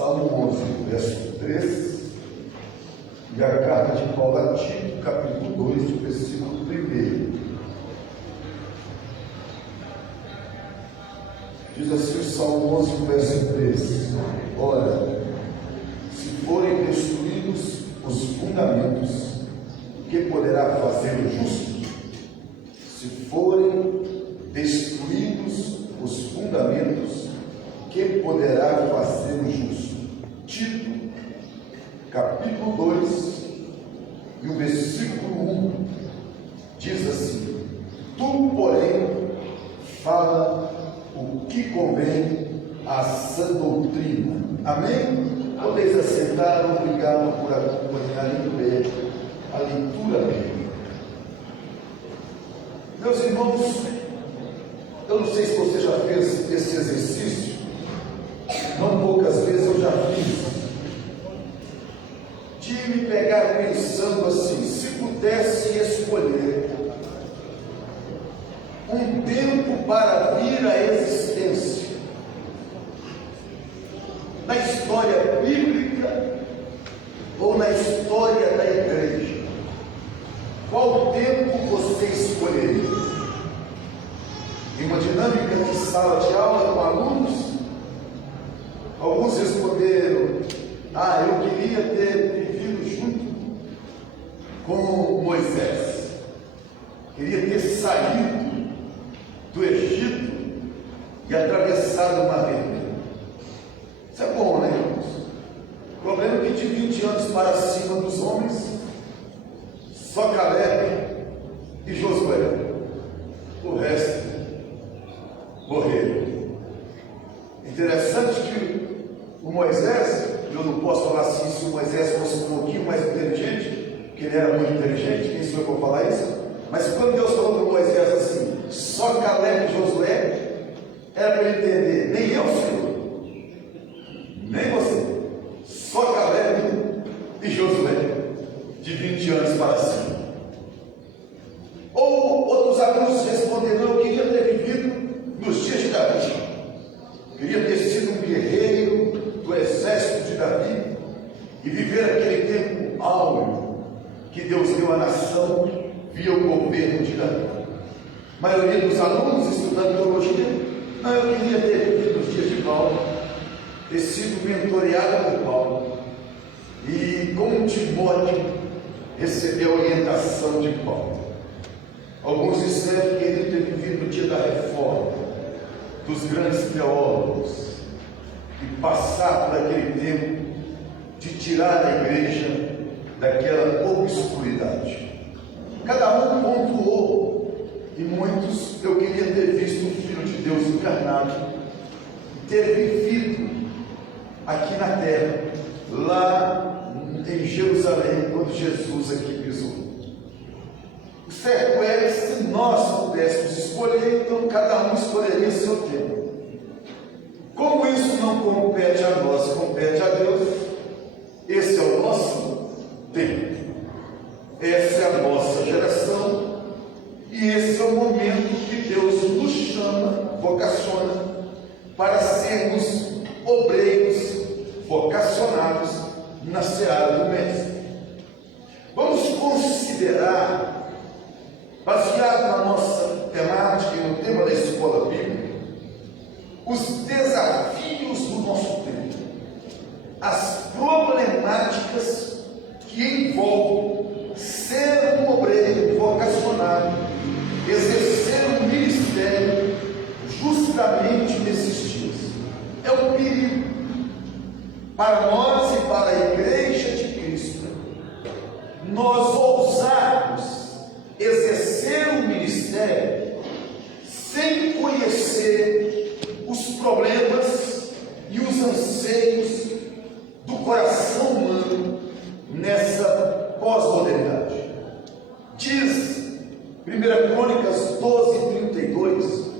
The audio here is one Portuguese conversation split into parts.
Salmo 11, verso 3, e a carta de Paulo a Tito, capítulo 2, versículo 1. Diz assim o Salmo 11, verso 3: Ora, se forem destruídos os fundamentos, que poderá fazer o justo? Se forem destruídos os fundamentos, que poderá fazer o justo? Tito, capítulo 2, e o versículo 1, diz assim: Tu, porém, fala o que convém à sã doutrina. Amém? Podeis assentar. Obrigado por acompanharem bem a leitura bíblica. Meus irmãos, eu não sei se você já fez esse exercício, não poucas vezes eu já fiz, de me pegar pensando assim: se pudesse escolher um tempo para vir à existência, na história bíblica ou na história da igreja, qual tempo você escolheria? Em uma dinâmica de sala de aula com alunos, alguns responderam: eu queria ter vivido junto com Moisés, queria ter saído do Egito e atravessado o Mar Vermelho. Isso é bom, né, irmãos? O problema é que de 20 anos para cima dos homens, só Caleb e Josué, o resto morreram. Interessante que o Moisés, eu não posso falar assim se o Moisés fosse um pouquinho mais inteligente, porque ele era muito inteligente, quem sou eu para falar isso? Mas quando Deus falou para Moisés assim, só Caleb e Josué, era para ele entender: nem eu, Senhor, nem você, só Caleb e Josué, de 20 anos para cima. Ou outros alunos responderam: eu queria ter vivido nos dias de Davi, queria ter sido um guerreiro do exército de Davi e viver aquele tempo áureo que Deus deu à nação via o governo de Davi. A maioria dos alunos estudando teologia: não, eu queria ter vivido os dias de Paulo, ter sido mentoreado por Paulo e, como Timóteo, receber a orientação de Paulo. Alguns disseram que queriam ter vivido o dia da reforma, dos grandes teólogos, e passar por aquele tempo de tirar a igreja daquela obscuridade. Cada um pontuou, e muitos: eu queria ter visto o Filho de Deus encarnado, ter vivido aqui na terra, lá em Jerusalém, quando Jesus aqui pisou. O certo é que, se nós pudéssemos escolher, então cada um escolheria seu tempo. Como isso não compete a nós, compete a Deus, esse é o nosso tempo, essa é a nossa geração, e esse é o momento que Deus nos chama, vocaciona, para sermos obreiros vocacionados na seara do Mestre. Vamos considerar, baseado na nossa temática e no tema da escola bíblica, os desafios do nosso tempo, as problemáticas que envolvem ser um obreiro vocacionado, exercer um ministério justamente nesses dias. É um perigo para nós e para a igreja de Cristo nós ousarmos exercer um ministério sem conhecer os problemas e os anseios do coração humano nessa pós-modernidade. Diz 1 Crônicas 12:32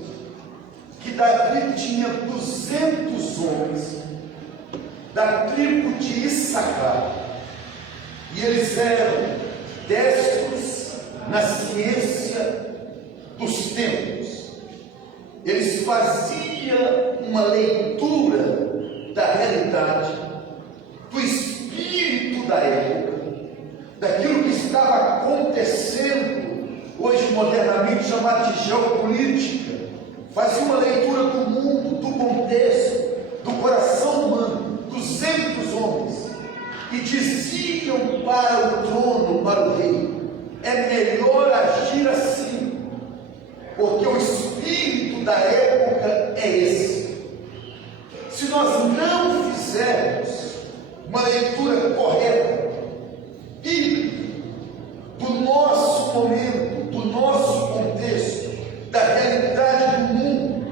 que Davi tinha 200 homens da tribo de Issacar, e eles eram destros na ciência dos tempos. Eles faziam uma leitura da realidade acontecendo hoje modernamente, chamado de geopolítica. Fazia uma leitura do mundo, do contexto, do coração humano, dos dos homens, e diziam para o trono, para o rei: é melhor agir assim, porque o espírito da época é esse. Se nós não fizermos uma leitura correta, bíblica, do nosso momento, do nosso contexto, da realidade do mundo,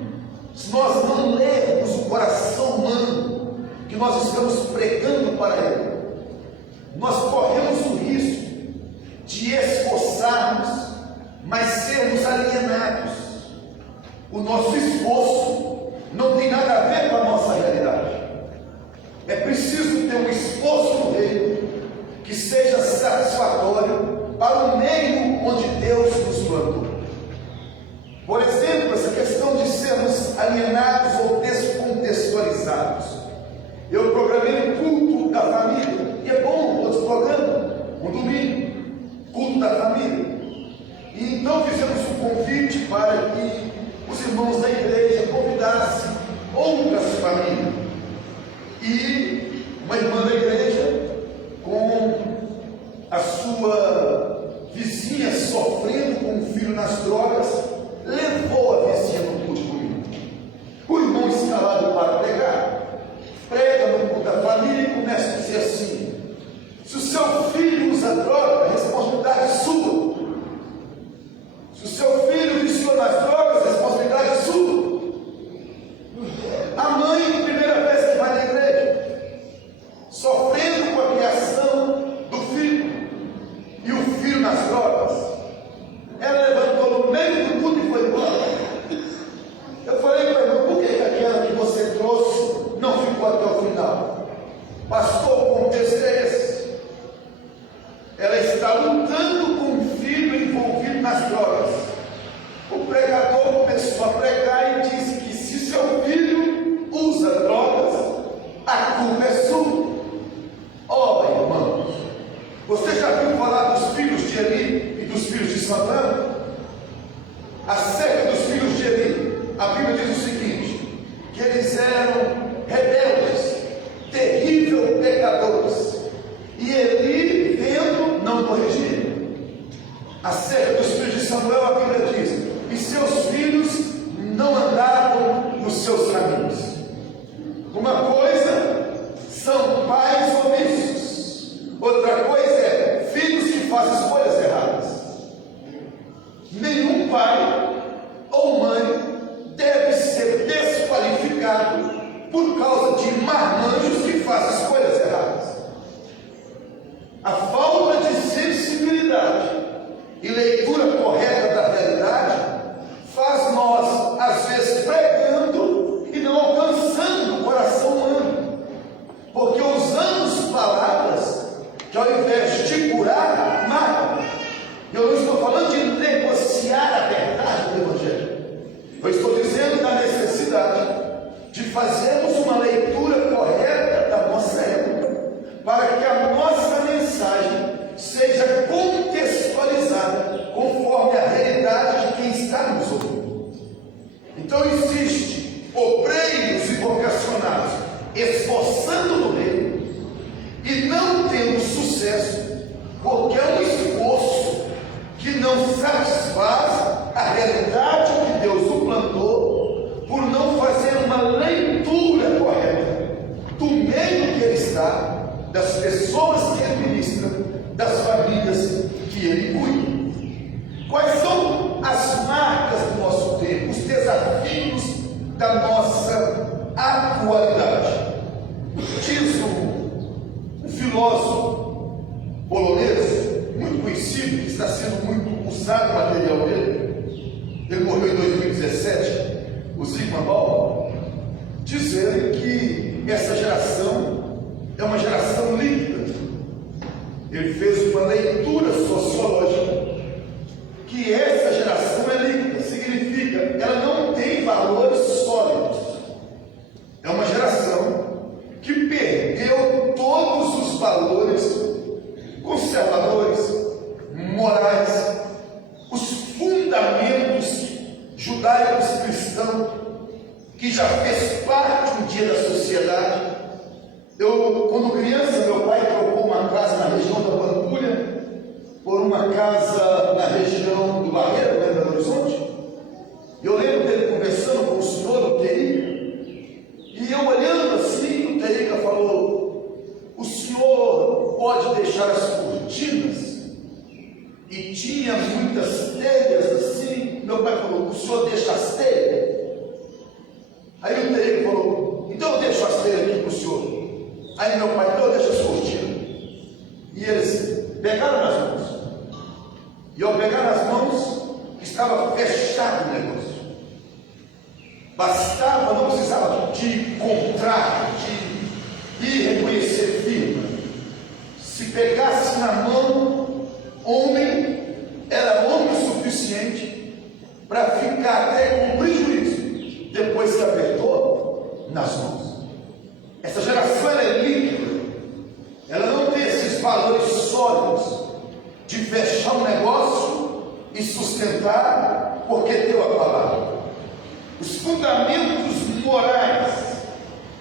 se nós não lermos o coração humano que nós estamos pregando para ele, nós corremos o risco de esforçarmos, mas sermos alienados. O nosso esforço não tem nada a ver com a nossa realidade. É preciso ter um esforço no reino que seja satisfatório para o meio onde Deus nos plantou. Por exemplo, essa questão de sermos alienados ou descontextualizados. Eu programei um culto da família, e é bom, todos programam, um domingo, culto da família. E então fizemos um convite para que os irmãos da igreja convidassem outras famílias. E uma irmã da igreja, com a sua vizinha sofrendo com um filho nas drogas, levou a vizinha no culto comigo. O irmão escalado para pregar, prega no culto da família e começa a dizer assim: se o seu filho usa droga, a responsabilidade é sua. Se o seu filho viciou nas drogas, a responsabilidade é sua. A mãe, primeira vez que vai na igreja, sofrendo com a criação do filho, e o filho nas drogas, ela levantou no meio do culto e foi embora. Eu falei para ela: por que aquela que você trouxe não ficou até o final? Pastor, o contexto é esse. Ela está lutando com um filho envolvido nas drogas. O pregador começou a pregar e disse que se seu filho usa drogas, a culpa é sua. Ora, irmãos, você já viu falar dos filhos de Eli e dos filhos de Samuel? Acerca dos filhos de Eli, a Bíblia diz o seguinte: que eles eram rebeldes, terríveis pecadores, e Eli, vendo, não corrigia. Acerca dos filhos de Samuel, a Bíblia diz: e seus filhos não andavam nos seus caminhos. Uma coisa são pais omissos, outra coisa é filhos que fazem escolhas erradas. Nenhum pai ou mãe deve ser desqualificado por causa de marmanjos que fazem escolhas erradas. A falta de sensibilidade e leitura correta da realidade faz nós, às vezes, pregando e não alcançando o coração humano, porque usamos palavras que, ao invés de curar, matam. Eu não estou falando de negociar a verdade do Evangelho. Eu estou dizendo da necessidade de fazermos uma leitura correta da nossa época, para que a nossa mensagem seja contextualizada conforme a realidade de quem está nos ouvindo. Então existe obreiros e vocacionados esforçando no reino e não tendo sucesso, porque é um esforço que não satisfaz a realidade que Deus o plantou, por não fazer uma leitura correta do meio que ele está, das pessoas que ele ministra, das famílias que ele cuida. Quais são as marcas do nosso tempo, os desafios da nossa atualidade? Diz um filósofo polonês muito conhecido, que está sendo muito usado o material dele, ele morreu em 2017, o Zygmunt Bauman, dizendo que essa geração é uma geração líquida. Ele fez uma leitura sociológica que essa geração é líquida, significa ela não tem valores sólidos. É uma geração que perdeu todos os valores conservadores, morais, Quando criança, meu pai trocou uma casa na região da Pampulha por uma casa na região do Barreiro, né, Belo Horizonte. Eu lembro dele conversando com o senhor, o Terica, e eu olhando assim, o Terica falou: o senhor pode deixar as cortinas? E tinha muitas telhas assim. Meu pai falou: o senhor deixa as telhas? Aí o Terica falou: então eu deixo as telhas aqui para o senhor. Aí meu pai: então eu deixo as cortinas. E eles pegaram nas mãos. E ao pegar nas mãos, estava fechado o negócio. Bastava, não precisava de contrato, de ir reconhecer firma. Se pegasse na mão, homem era homem suficiente para ficar até com prejuízo, depois se apertou nas mãos. Essa geração é líquida, ela não tem esses valores sólidos de fechar um negócio e sustentar porque deu a palavra. Os fundamentos morais.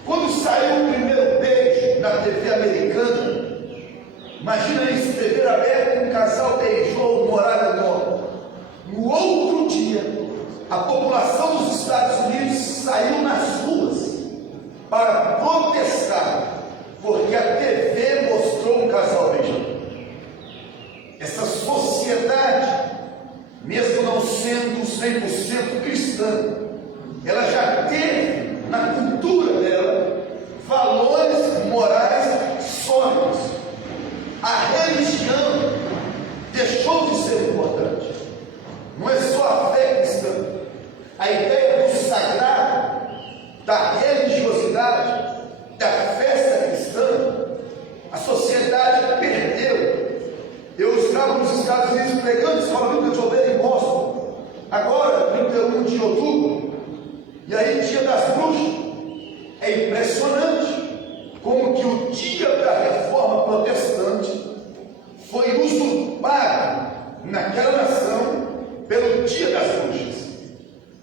Quando saiu o primeiro beijo na TV americana, imagina isso, TV aberta, um casal beijou no horário nobre. No outro dia, a população dos Estados Unidos saiu nas ruas para protestar, porque a TV mostrou um casal beijando. Essa sociedade, mesmo não sendo 100% cristã, ela já teve na cultura dela valores morais sólidos. A religião deixou de ser importante. Não é só a fé cristã. A ideia do sagrado, da religiosidade, da festa cristã, a sociedade perdeu. Eu estava nos Estados Unidos pregando escola bíblica de Ovelha em Boston, agora, 31 de outubro, e aí dia das bruxas. É impressionante como que o dia da reforma protestante foi usurpado naquela nação pelo dia das bruxas.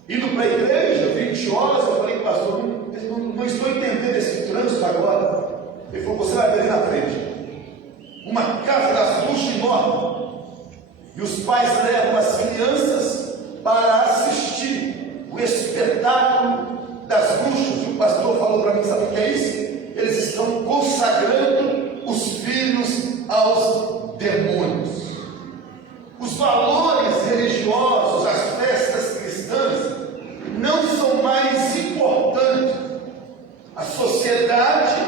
Indo para a igreja, 20 horas, eu falei: pastor, não estou entendendo esse trânsito agora. Ele falou: você vai ver ali na frente uma casa das bruxas enorme, e os pais levam as crianças para assistir o espetáculo das bruxas. E o pastor falou para mim: sabe o que é isso? Eles estão consagrando os filhos aos demônios. Os valores religiosos, as festas cristãs não são mais importantes. A sociedade,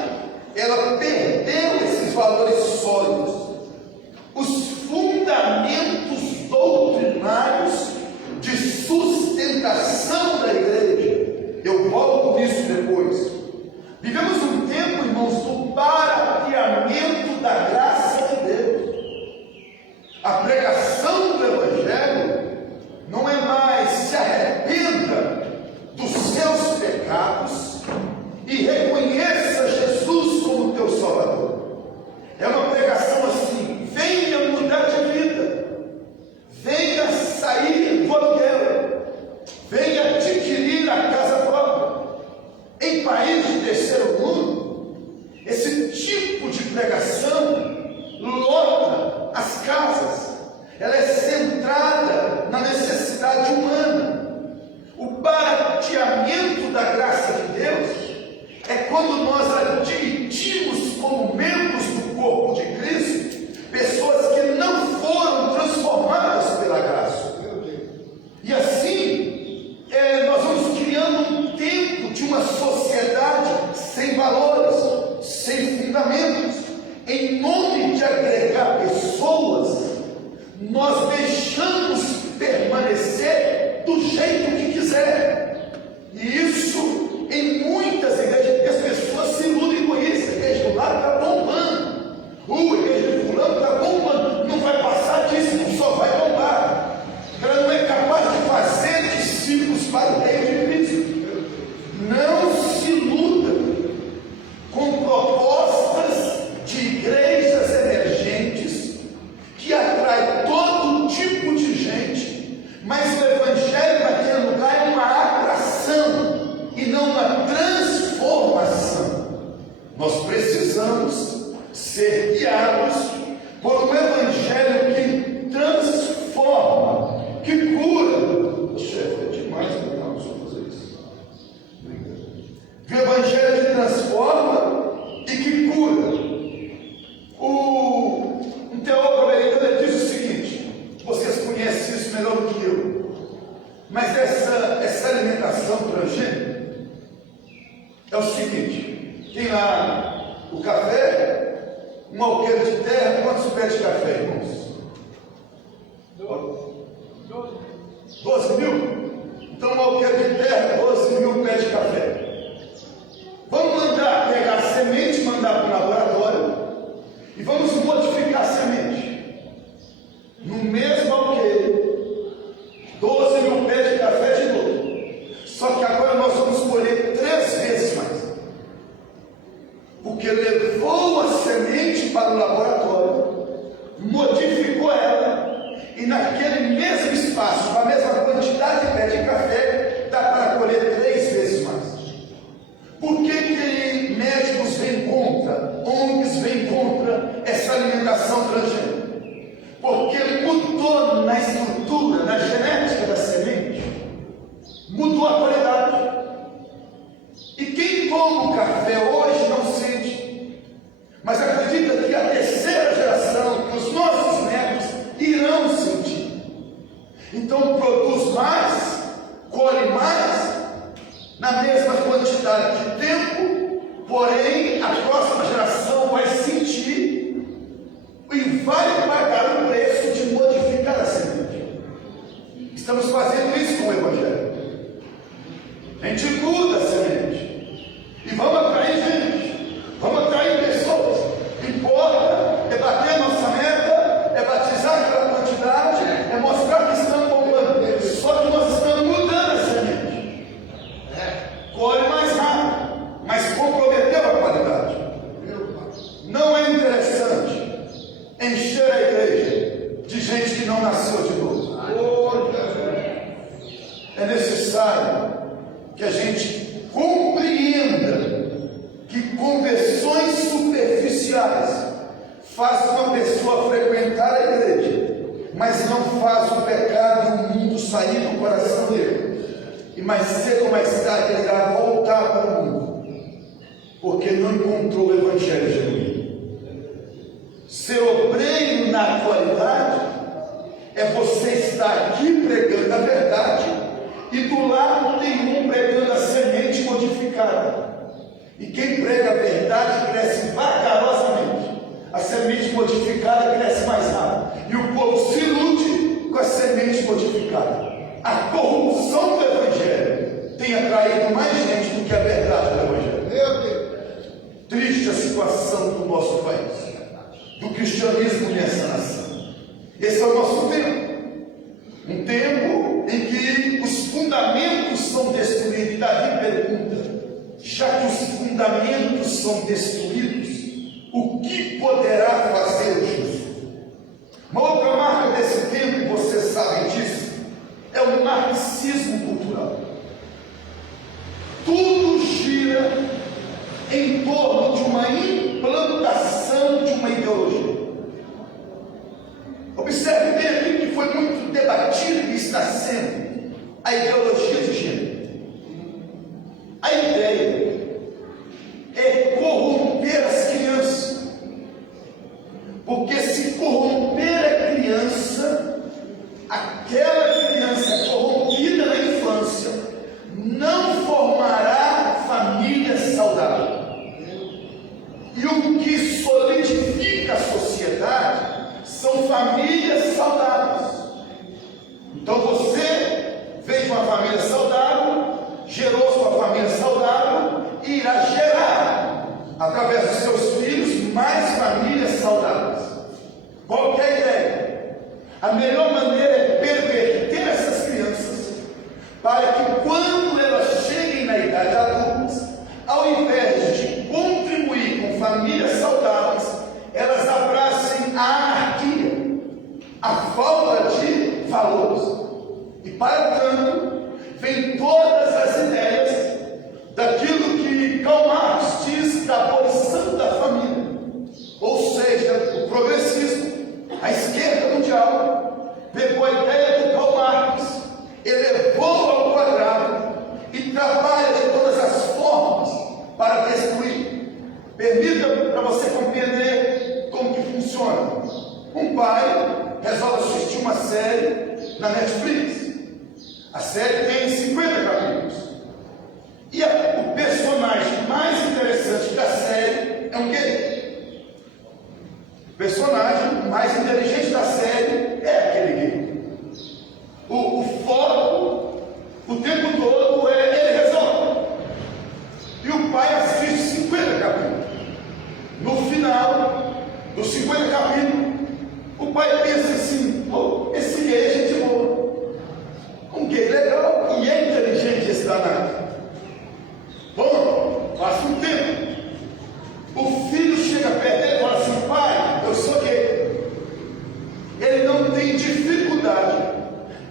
ela perdeu esses valores sólidos. Os fundamentos doutrinários de sustentação da igreja. Eu volto nisso depois. Vivemos um tempo, irmãos, do barateamento da graça de Deus. A pregação do Evangelho não é mais: se arrependa dos seus pecados e reconheça Jesus como teu Salvador. É uma pregação assim: venha mudar de vida, venha sair do aluguel, venha adquirir a casa própria. Em países de terceiro mundo, esse tipo de pregação lota as casas. Ela é centrada na necessidade humana. O barateamento da graça de Deus é quando nós admitimos como membros do corpo de Cristo pessoas que não foram transformadas pela graça. E assim, nós vamos criando um tempo de uma sociedade sem valores, sem fundamentos. Em nome de agregar pessoas, nós deixamos permanecer do jeito que quiser. E isso em muitas igrejas, porque as pessoas se iludem com isso. A igreja do lado está bombando, a igreja de fulano está bombando, não vai passar disso, só vai bombar. Ela não é capaz de fazer discípulos para o reino de Cristo. Não se iluda com propostas de igrejas emergentes que atrai todo tipo de gente, mas o evangelho naquele lugar é uma atração e não uma transformação. Nós precisamos ser guiados por um evangelho que transforma, que cura. Chefe, é demais, não só fazer isso. O evangelho que transforma e que cura. Um teólogo americano diz o seguinte: vocês conhecem isso melhor do que eu, mas essa alimentação transgênica é o seguinte: tem lá o café, um alqueire de terra. Quantos pés de café, irmãos? 12 mil? Então, um alqueire de terra, 12 mil pés de café. Vamos mandar pegar a semente, mandar para o laboratório e vamos modificar a semente. No mesmo alqueire, 12 mil pés de café de novo. Só que agora nós vamos colher 3 vezes mais. Porque levou a semente para o laboratório, modificou ela, e naquele mesmo espaço, com a mesma quantidade de pé de café, dá para colher 3 vezes mais. Por que médicos vêm contra, ONGs vêm contra essa alimentação transgênica? Porque mudou na estrutura, na genética da semente, mudou a qualidade. E quem toma o café hoje não sente, mas acredita que a terceira geração, que os nossos netos irão sentir. Então produz mais, colhe mais, na mesma quantidade de tempo, porém a próxima geração vai sentir e vai pagar o preço de modificar a semente. Estamos fazendo isso com o Evangelho. A gente muda a semente e vamos atrair gente, vamos atrair pessoas. Importa é bater a nossa meta, é batizar aquela quantidade, é mostrar que estamos bombando. Só que nós estamos mudando a semente. Colhe mais rápido, mas comprometeu a qualidade. Não é interessante encher a igreja de gente que não nasceu de novo. É necessário que a gente compreenda que conversões superficiais fazem uma pessoa frequentar a igreja, mas não faz o pecado e o mundo sair do coração dele. E mais cedo ou mais tarde ele irá voltar para o mundo, porque não encontrou o evangelho genuíno. Ser obreiro na atualidade é você estar aqui pregando a verdade e do lado tem um pregando a semente modificada. E quem prega a verdade cresce vagarosamente, a semente modificada cresce mais rápido, e o povo se ilude com a semente modificada. A corrupção do evangelho tem atraído mais gente do que a verdade do evangelho. Triste a situação do nosso país, do cristianismo nessa nação. Esse é o nosso tempo. Um tempo em que os fundamentos são destruídos. E Davi pergunta: já que os fundamentos são destruídos, o que poderá fazer o justo? Uma outra marca desse tempo, vocês sabem disso, é o marxismo cultural. Tudo gira em torno de uma implantação de uma ideologia. Observe bem aqui que foi muito debatido e está sendo a ideologia de gênero. A ideia é corromper as crianças, porque se corromper a criança, aquela criança corrompida na infância não formará família saudável. E o que solidifica a sociedade são famílias saudáveis. Então você veio de uma família saudável, gerou sua família saudável e irá gerar, através dos seus filhos, mais famílias saudáveis. Qual que é a ideia? A melhor maneira é perverter essas crianças, para que quando elas cheguem na idade adulta, ao invés de contribuir com famílias saudáveis, elas abracem a anarquia, a falta de valores. E para tanto, vem todas as ideias daquilo que Karl Marx diz da abolição série na Netflix. A série tem 50 capítulos. E o personagem mais interessante da série é um gay. O personagem mais inteligente da série é aquele gay. O foco, o tempo todo, ele resolve. E o pai assiste 50 capítulos. No final dos 50 capítulos, o pai pensa assim: pô, esse gay é gente boa. Um gay legal e é inteligente esse danado. Bom, passa um tempo. O filho chega perto dele e fala assim: pai, eu sou gay. Ele não tem dificuldade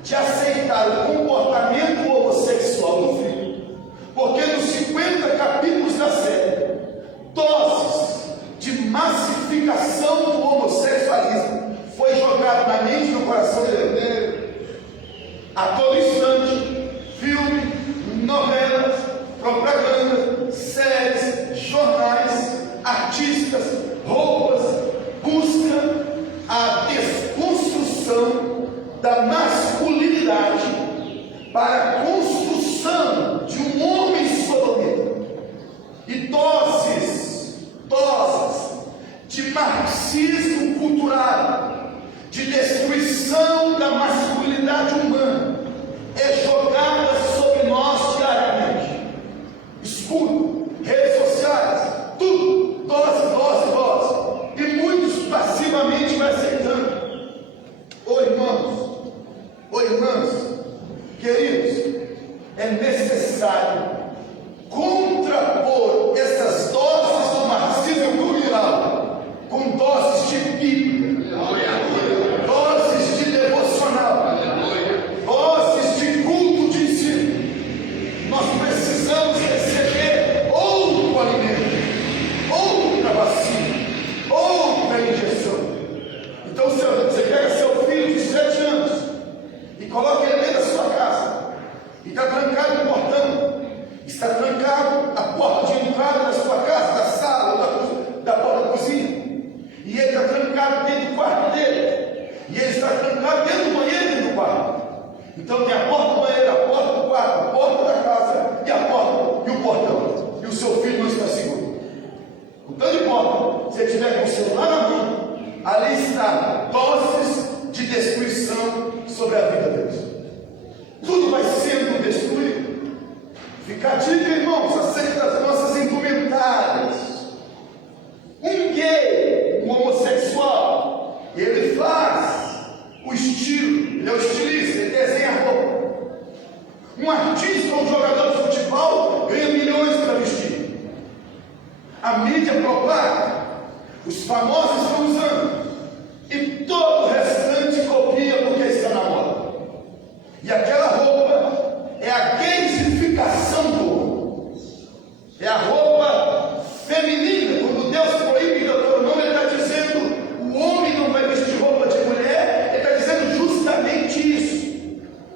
de aceitar o comportamento homossexual do filho, porque nos 50 capítulos da série, doses de massificação do homossexualismo foi jogado na mente e no coração dele. A todo instante, filme, novelas, propaganda, séries, jornais, artistas, roupas, busca a desconstrução da masculinidade para a construção de um homem sodomita. E doses de marxismo cultural, de destruição da masculinidade humana é jogada sobre nós diariamente. Escudo, redes sociais, tudo, dose. E muitos passivamente vai aceitando. Ô irmãos, queridos, é necessário contrapor essas doses do marxismo cultural com doses de Bíblia, doses de devocional, doses de culto de ensino. Nós precisamos receber outro alimento, outra vacina, outra injeção. Então você pega seu filho de 7 anos e coloca ele dentro da sua casa e está trancado no portão, está trancado a porta de entrada da sua casa, da sala, da porta da cozinha, e ele está trancado dentro do quarto dele, e ele está trancado dentro do banheiro e dentro do quarto. Então tem a porta do banheiro, a porta do quarto, a porta da casa e a porta e o portão, e o seu filho não está seguro. O tanto de porta, se ele tiver com o celular na mão, ali está doses de destruição sobre a vida deles. Tudo vai sendo destruído. Fica a dica, irmãos, acerca das nossas indumentárias. Um gay, um homossexual, ele faz o estilo, ele é o estilista, ele desenha a roupa. Um artista ou um jogador de futebol ganha milhões para vestir. A mídia propaga, os famosos estão usando, e todo o restante copia porque está na moda. E aquela roupa é a gaysificação do homem. É a roupa feminina. Quando Deus proíbe Deuteronômio, ele está dizendo: o homem não vai vestir roupa de mulher. Ele está dizendo justamente isso.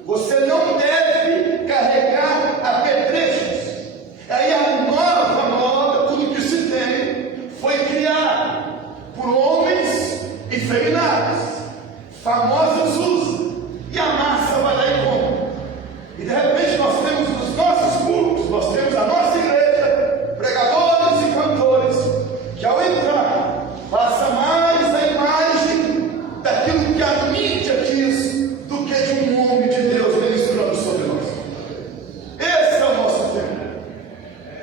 Você não deve carregar apetrechos. Aí a nova moda, tudo que se tem, foi criado por homens efeminados, famosos usam, e a massa vai lá e compra. E de repente nós temos nos nossos cultos, nós temos a nossa igreja, pregadores e cantores, que ao entrar, passa mais a imagem daquilo que a mídia quis do que de um homem de Deus ministrando sobre nós. Esse é o nosso tempo.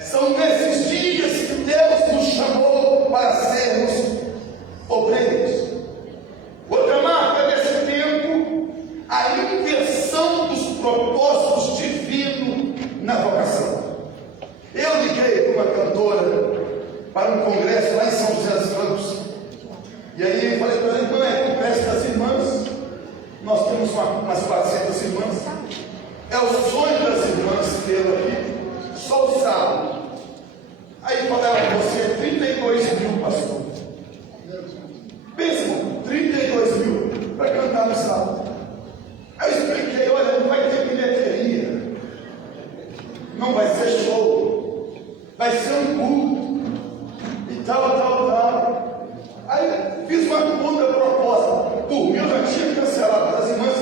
São nesses dias que Deus nos chamou para sermos obreiros. Outra marca desse tempo, a inversão dos propósitos divinos na vocação. Eu liguei para uma cantora para um congresso lá em São José dos Campos, e aí eu falei para ela: irmã, é congresso das irmãs, nós temos umas 400 irmãs, é o sonho das irmãs tê-lo aqui, só o sábado. Aí eu falei: você é 32 mil, pastor. Pensa, 32 mil para cantar no sábado. Aí eu expliquei: olha, não vai ter bilheteria, não vai ser show, vai ser um culto, e tal. Aí fiz uma outra proposta. Por mim eu já tinha cancelado, as irmãs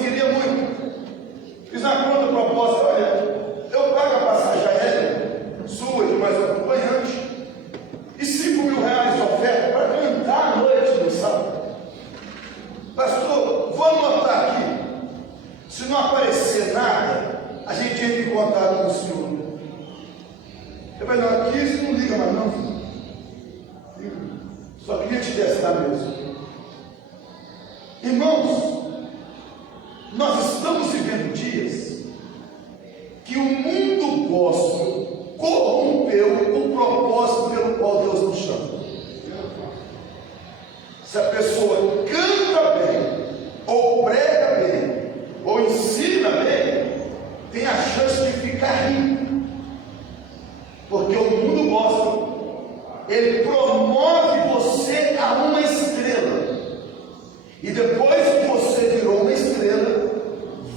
Só queria te testar mesmo. Irmãos, nós estamos vivendo dias que o mundo gospel corrompeu o propósito pelo qual Deus nos chama. Se a pessoa canta bem, ou prega bem, ou ensina bem, tem a chance de ficar rico. Porque o mundo gospel, ele promove você a uma estrela. E depois que você virou uma estrela,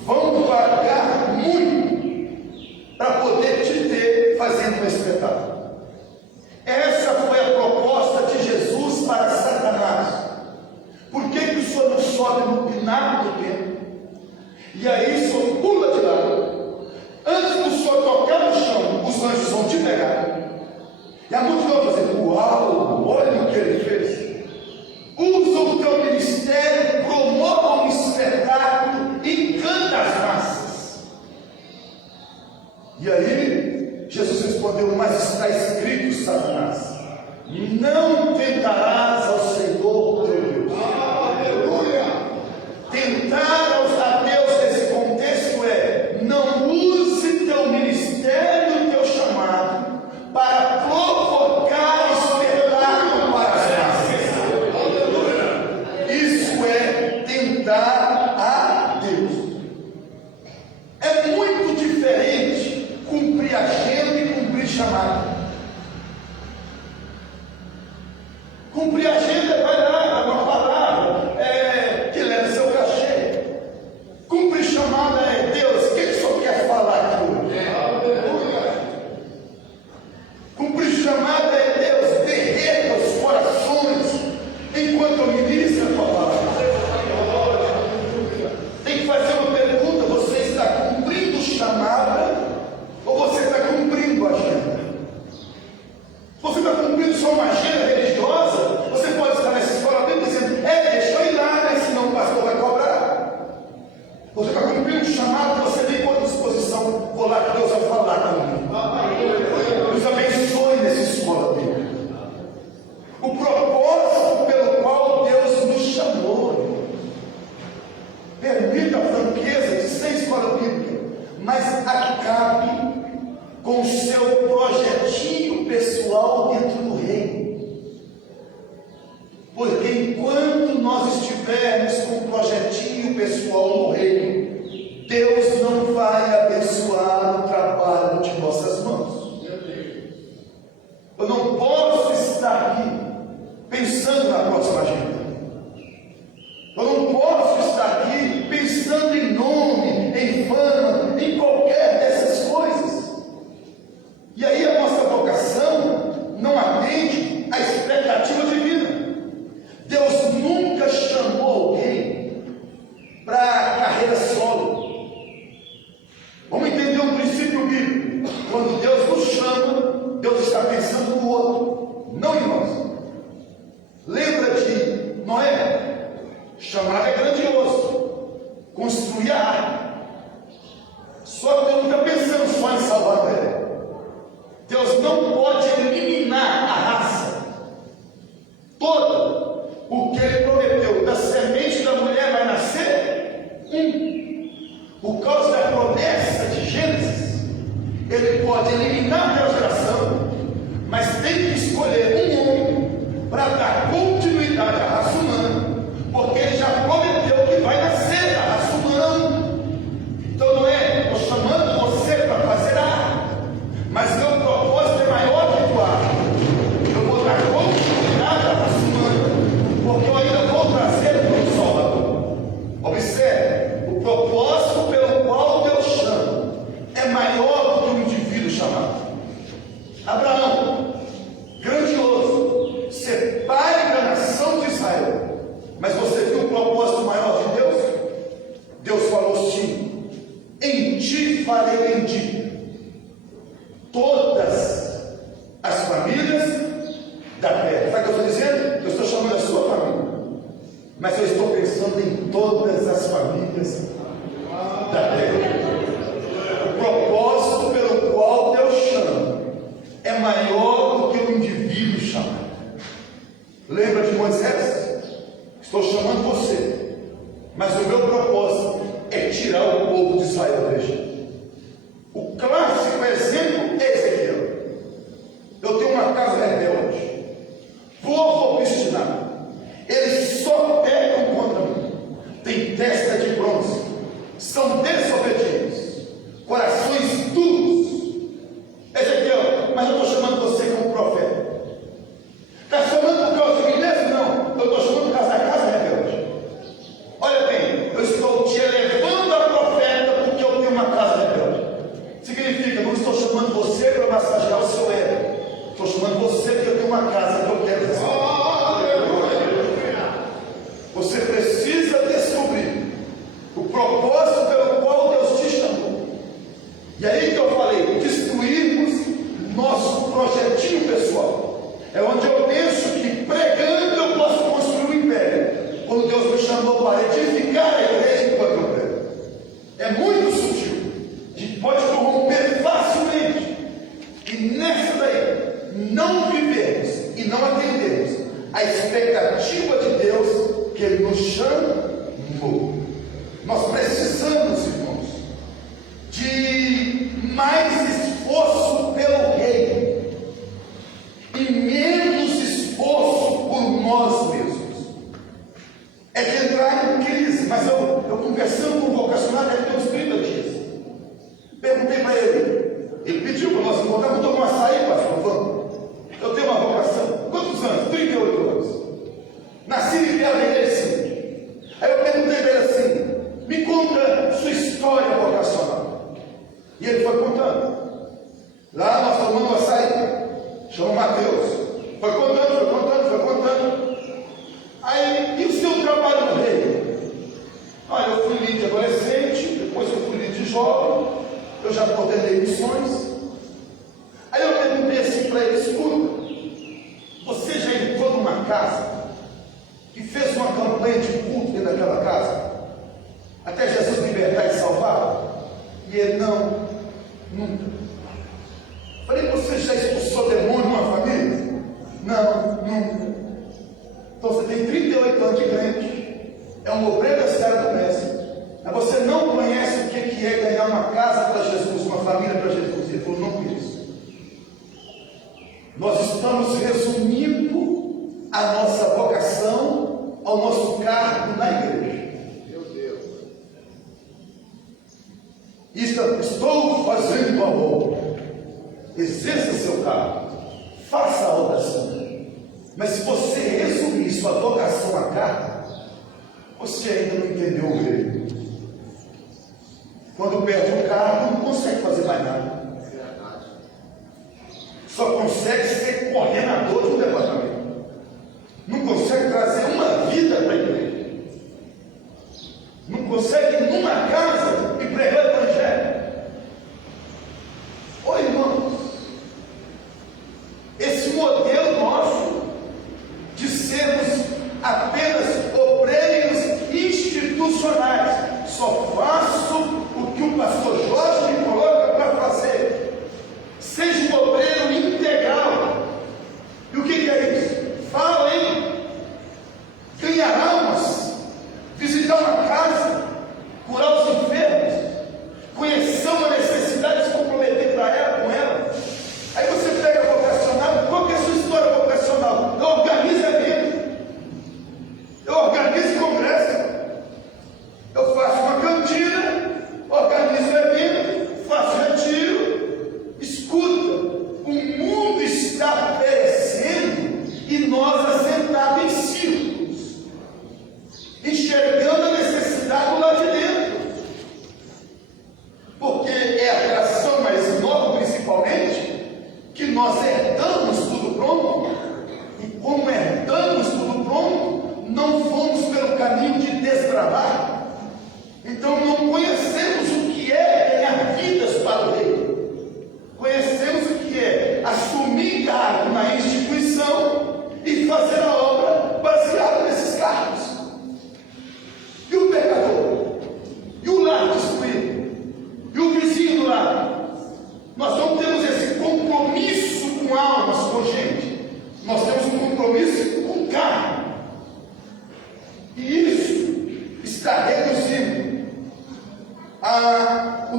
vão pagar muito para poder te ter fazendo um espetáculo. Essa foi a proposta de Jesus para Satanás. Por que o senhor não sobe no pináculo do templo? E aí o senhor pula de lado. Antes do senhor tocar no chão, os anjos vão te pegar. E a multidão vai dizer: uau, olha o que ele fez. Usa o teu ministério, promova um espetáculo, encanta as massas. E aí, Jesus respondeu: mas está escrito, Satanás, não tentarás ao Senhor teu Deus. Aleluia! Tentar a Deus nesse contexto é: não use teu ministério, teu chamado, para provocar espetáculo para as massas. Isso é tentar a Deus. É muito diferente cumprir agenda e cumprir chamado. Cumprir agenda é vai dar uma palavra que leva seu cachê. Cumprir chamada é: Deus, o que o senhor quer falar aqui hoje? Aleluia. Cumprir chamada é: Deus, derreta os corações enquanto eu ministro a tua palavra. Tem que fazer uma pergunta: você está cumprindo chamada ou você está cumprindo agenda? Você está cumprindo só uma agenda religiosa? Você pode estar nessa escola bíblica dizendo: deixa eu ir lá, né? Senão o pastor vai cobrar. Você está cumprindo o chamado, você tem boa disposição. Vou lá que Deus vai falar comigo. Deus abençoe nessa escola bíblica. O propósito pelo qual Deus nos chamou. Permita a franqueza de ser escola bíblica, mas acabe com o seu projetinho pessoal dentro do reino. Porque enquanto nós estivermos com um projetinho pessoal no reino, Deus não vai abençoar o trabalho de nossas mãos. Eu não posso estar aqui pensando na próxima agenda. Eu não posso estar aqui pensando em nome, em fama, em qualquer dessas coisas. E aí a nossa vocação não atende à expectativa divina. Deus nunca chamou alguém para carreira solo. Vamos entender um princípio bíblico. Quando Deus nos chama, Deus está pensando no outro, não em nós. Lembra de Noé? Chamado é grandioso. Construir a arca. Só que Deus não está pensando só em salvar Noé. Deus não pode eliminar a raça toda, porque Ele prometeu: da semente da mulher vai nascer por causa da promessa de Gênesis, Ele pode eliminar a transgressão, mas tem que escolher um homem para dar continuidade à raça humana, porque Ele já prometeu que vai nascer da raça humana. Então não é: estou chamando você para fazer a arca, mas meu propósito é maior que tua arca. Eu vou dar continuidade à raça humana, porque eu ainda vou trazer o Salvador. Observe, o propósito pelo qual Deus chama é maior do que o indivíduo chamado. Abraão, grandioso, ser pai da nação de Israel. Mas você viu o propósito maior de Deus? Deus falou assim: em ti farei bendito todas as famílias da terra. Sabe o que eu estou dizendo? Eu estou chamando a sua família, mas eu estou pensando em todas as famílias da terra. O propósito pelo qual Deus chama é maior do que o indivíduo chamado. Lembra de Moisés? Estou chamando você, mas o meu propósito é tirar o povo de Israel do Egito. O clássico exemplo é Ezequiel. Eu tenho uma casa rebelde, povo obstinado, eles só pecam contra mim, tem testa de bronze, são desobedientes, corações duros. Ezequiel, mas eu estou chamando você como profeta. Está chamando por causa de mim mesmo? Não, eu estou chamando por causa da casa rebelde. Olha bem, eu estou te elevando a profeta porque eu tenho uma casa rebelde. Significa, não estou chamando você para massagear o seu ego. Estou chamando você porque eu tenho uma casa que eu quero receber. Você precisa descobrir o propósito pelo qual Deus te chamou. E aí que eu falei, destruirmos nosso projetinho pessoal. É onde eu penso que pregando eu posso construir um império. Quando Deus me chamou para edificar a igreja enquanto eu prego. É muito sutil. A gente pode corromper facilmente. E nessa daí, não vivemos e não atendemos a expectativa de Deus que Ele nos chamou. Nós precisamos, irmãos, de mais esforço pelo reino e menos esforço por nós mesmos. É de entrar em crise. Mas eu conversando com o vocacionário há uns 30 dias, perguntei para ele pediu para nós encontrar, vamos tomar um açaí, pastor, vamos. Eu tenho uma vocação, quantos anos? 38 anos. Nasci em Vila Velha. Aí eu perguntei para ele assim, me conta sua história vocacional. E ele foi contando. Lá nós tomamos açaí, chama Mateus. Foi contando. Aí, e o seu trabalho no reino? Olha, eu fui líder de adolescente, depois eu fui líder de jovem, eu já coordenei missões. Aí eu perguntei assim para ele, escuta, você já entrou numa casa e fez uma campanha de culto dentro daquela casa? Até Jesus libertar e salvar? E ele, não, nunca. Falei, você já expulsou demônio numa família? Não, nunca. Então você tem 38 anos de crente, é um obreiro da cidade do mestre, mas você não conhece o que é ganhar uma casa para Jesus, uma família para Jesus. Ele falou, não conheço. Nós estamos resumindo a nossa vocação ao nosso cargo na igreja. Meu Deus. Estou fazendo a obra. Exerça seu cargo. Faça a obra santa. Mas se você resumir sua vocação a cargo, você ainda não entendeu o reino. Quando perde o cargo, não consegue fazer mais nada. Só consegue ser coordenador de um departamento. Não consegue trazer uma vida para a igreja. Não consegue ir numa casa e pregar o evangelho. Ô irmãos, esse modelo nosso de sermos apenas obreiros institucionais, só faço o que o pastor Jorge me coloca para fazer. Seja um obreiro integral. E o que é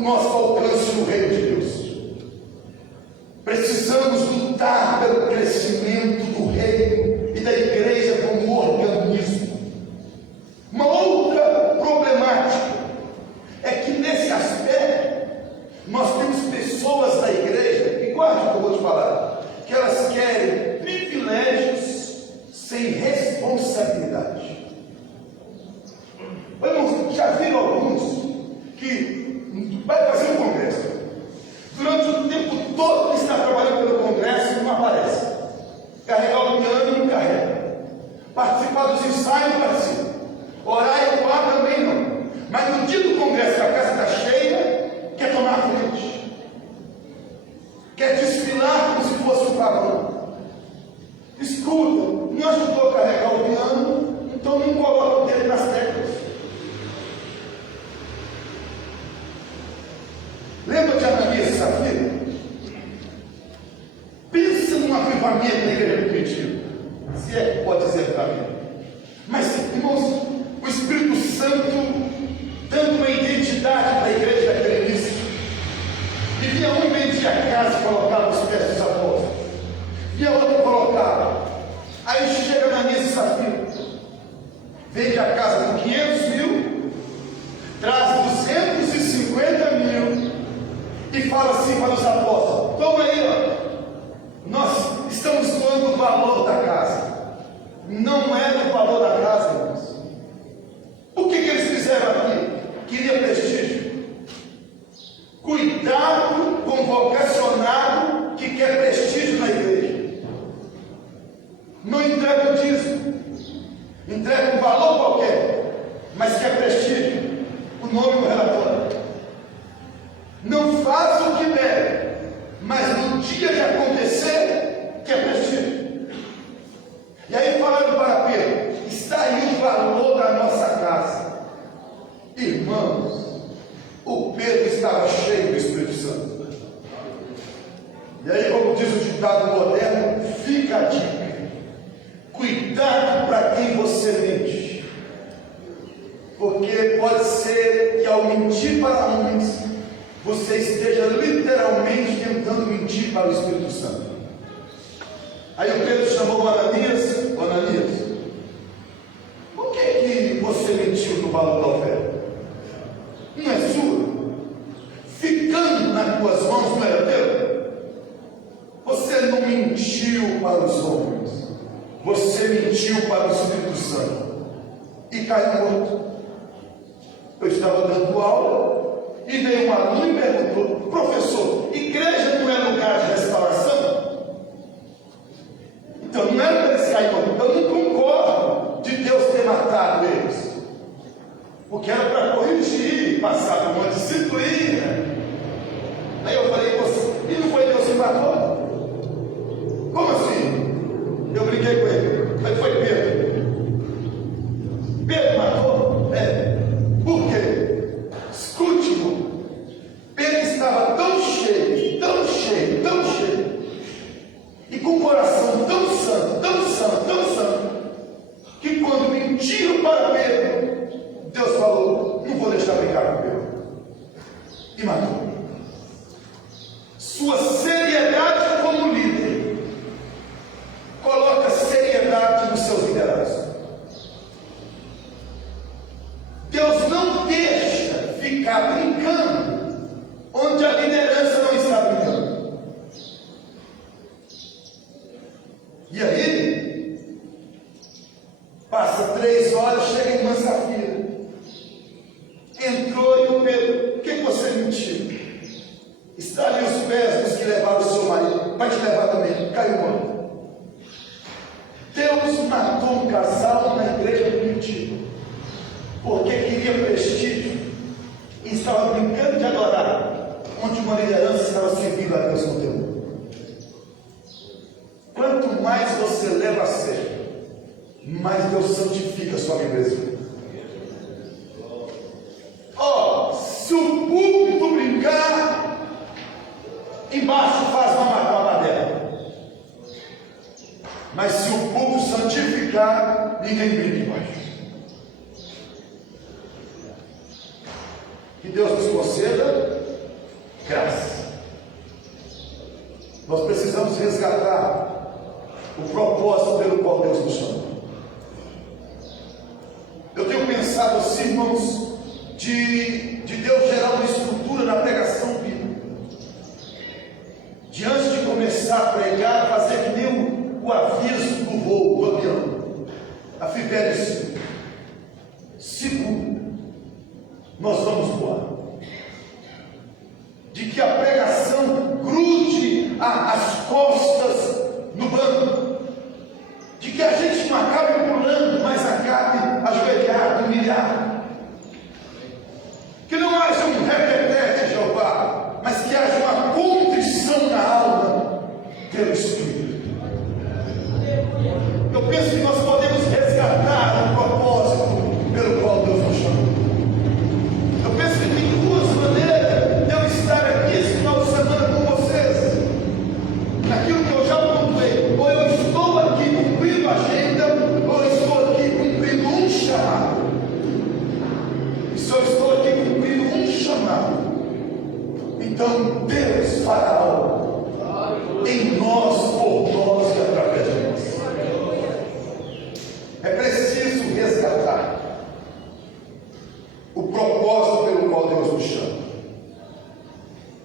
nosso alcance no reino de Deus. Precisamos lutar pelo crescimento do reino e da igreja como organismo. Uma outra problemática é que nesse aspecto nós temos pessoas da igreja, e guarde o que eu vou te falar, que elas querem privilégios sem responsabilidade. Irmãos, já viram alguns que vai fazer um congresso, durante o tempo todo que está trabalhando pelo congresso não aparece, carregar o piano não carrega, participar dos ensaios não participa, orar e ocupar também não, mas no dia do congresso que a casa está cheia, quer tomar a frente, quer desfilar como se fosse um pavão. Escuta, não ajudou a carregar o piano, então não coloca o dedo nas teclas. Lembra de Ananias e Safira? Pensa num avivamento na igreja primitiva, se é que pode dizer avivamento. Mas, irmãos, o Espírito Santo dando uma identidade para a igreja daquele início. E vinha um vendia a casa e colocava os pés dos apóstolos, vinha outro colocava. Aí chega Ananias e Safira, vende a casa por 500 mil, traz 250 mil e fala assim para os apóstolos: toma aí, ó, nós estamos doando o valor da casa. Não era o valor da casa, irmãos. O que eles fizeram aqui? Queria prestígio. Cuidado com o vocacionado que quer prestígio na igreja. Não entrega o dízimo, entrega um valor qualquer, mas quer prestígio, o nome no relatório. Não faz o que deve, mas no dia de acontecer, quer prestígio. E aí falando para Pedro, está aí o valor da nossa casa. Irmãos, o Pedro estava cheio do Espírito Santo. E aí, como diz o ditado moderno, fica a dica: cuidado para quem você mente, porque pode ser que ao mentir para uns, você esteja literalmente tentando mentir para o Espírito Santo. Aí o Pedro chamou o Ananias: Ananias, por que você mentiu no valor da oferta? Não é sua? Ficando nas tuas mãos não era teu? Você não mentiu para os homens, você mentiu para o Espírito Santo e caiu morto. Eu estava dando aula e veio um aluno e perguntou: professor, igreja não é lugar de restauração? Então não era para eles caírem morto. Eu não concordo de Deus ter matado eles, porque era para corrigir, passar por uma disciplina. Aí eu falei: e não foi Deus que matou? Como assim? Eu briguei com ele. Aí foi Pedro. Pedro matou? É. Por quê? Escute, irmão. Pedro estava tão cheio, tão cheio, tão cheio, e com o coração tão santo, tão santo, tão santo, que quando mentiram para Pedro, Deus falou: não vou deixar brincar com Pedro. E matou. Sua seriedade como líder coloca seriedade nos seus liderados. Deus não deixa ficar brincando onde a liderança não está brincando. E aí, passa 3 horas, chega a irmã Safira. Entrou e o Pedro: o que você mentiu? Está ali os pés dos que levaram o seu marido, vai te levar também, caiu morto. Deus matou um casal na igreja primitiva, porque queria prestígio e estava brincando de adorar, onde uma liderança estava servindo a Deus com teu. Quanto mais você leva a sério, mais Deus santifica a sua membresia. Se o público brincar, embaixo faz uma madeira. Mas se o povo santificar, ninguém brinca embaixo. Que Deus nos conceda graça. Nós precisamos resgatar o propósito pelo qual Deus nos chama. Eu tenho pensado assim, irmãos, de Deus gerar uma estrutura na pregação bíblica. De antes de começar a pregar, fazer que nem o aviso do voo, do avião. A Fibério seguro, nós vamos voar. De que a pregação grude as costas no banco. De que a gente não acabe pulando, mas acabe ajoelhado, humilhado. Que não haja um repetete, Jeová, mas que haja uma contrição na alma pelo Espírito. Eu penso que nós podemos resgatar o propósito pelo qual Deus nos chamou. Eu penso que tem duas maneiras de eu estar aqui esse final de semana com vocês. Naquilo que eu já contei, ou eu estou aqui cumprindo a agenda, ou eu estou aqui cumprindo um chamado. E se eu estou aqui cumprindo um chamado, então Deus fará algo em nós, por nós e através de nós. É preciso resgatar o propósito pelo qual Deus nos chama.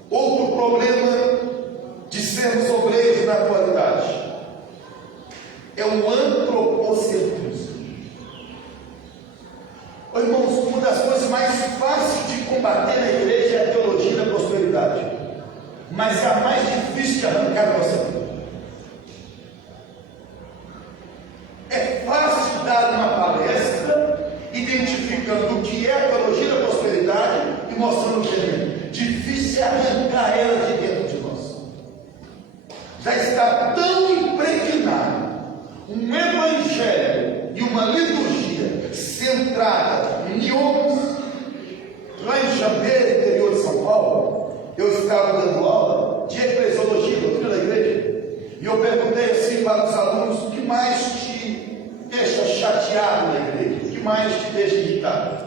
Outro problema de sermos obreiros na atualidade é o antropocentrismo. Oh, irmãos, uma das coisas mais fáceis de combater na igreja é a teologia da prosperidade, mas é a mais difícil de arrancar de você. É fácil dar uma palestra identificando o que é a teologia da prosperidade e mostrando o que é. Difícil é arrancar ela de dentro de nós. Já está tão impregnado um evangelho e uma liturgia centrada em homens. Lá em Jambeiro, interior de São Paulo, eu estava dando aula de eclesiologia, doutrina da igreja, e eu perguntei assim para os alunos: o que mais te deixa chateado na igreja? O que mais te deixa irritado?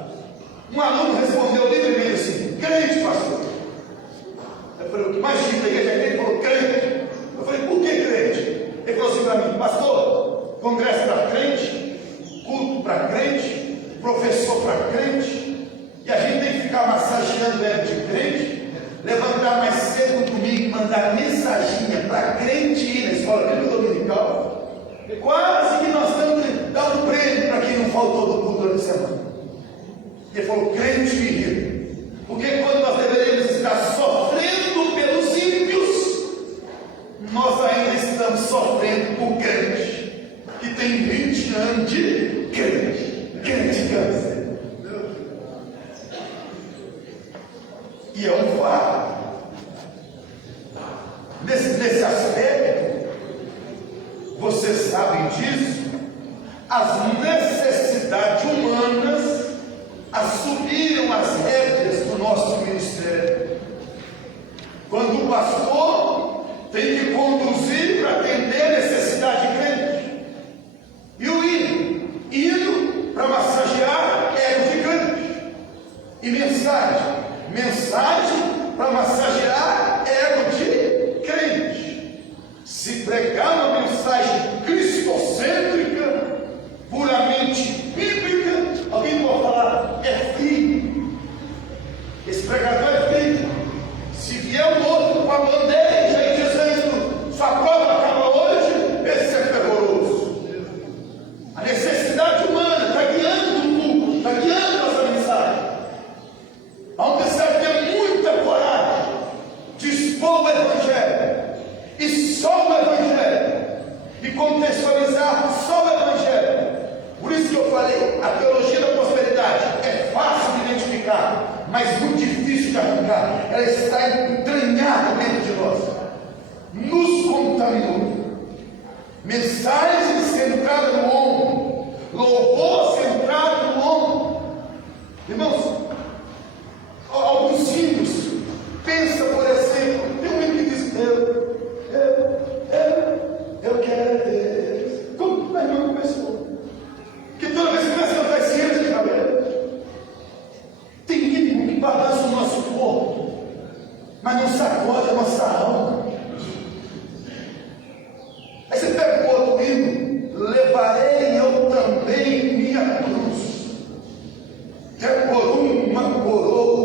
Um aluno respondeu livremente assim: crente, pastor. Eu falei: o que mais te irrita na igreja é crente? Ele falou: crente. Eu falei: por que crente? Ele falou assim para mim: pastor, congresso para crente, culto para crente, professor para crente, e a gente tem que ficar massageando ela de crente, levantar mais cedo no domingo e mandar mensaginha para crente ir na escola bíblica dominical. E quase que nós estamos dando um prêmio para quem não faltou do culto durante a semana. Ele falou: crente me irrita, porque quando nós deveríamos estar sofrendo pelos ímpios, nós ainda estamos sofrendo por crente que tem 20 anos de crente câncer. E é um fato. Nesse aspecto, vocês sabem disso, as necessidades humanas assumiram as rédeas do nosso ministério. Quando o pastor tem que conduzir para atender a necessidade de crente, e o hino para massagear ego de crente, e mensagem para massagear ego de crente. Se pregar uma mensagem cristocêntrica, puramente bíblica, alguém pode falar: é filho. Esse pregador é filho. Se vier um outro com a bandeja e dizendo: sua prova acaba hoje, esse é ferrou.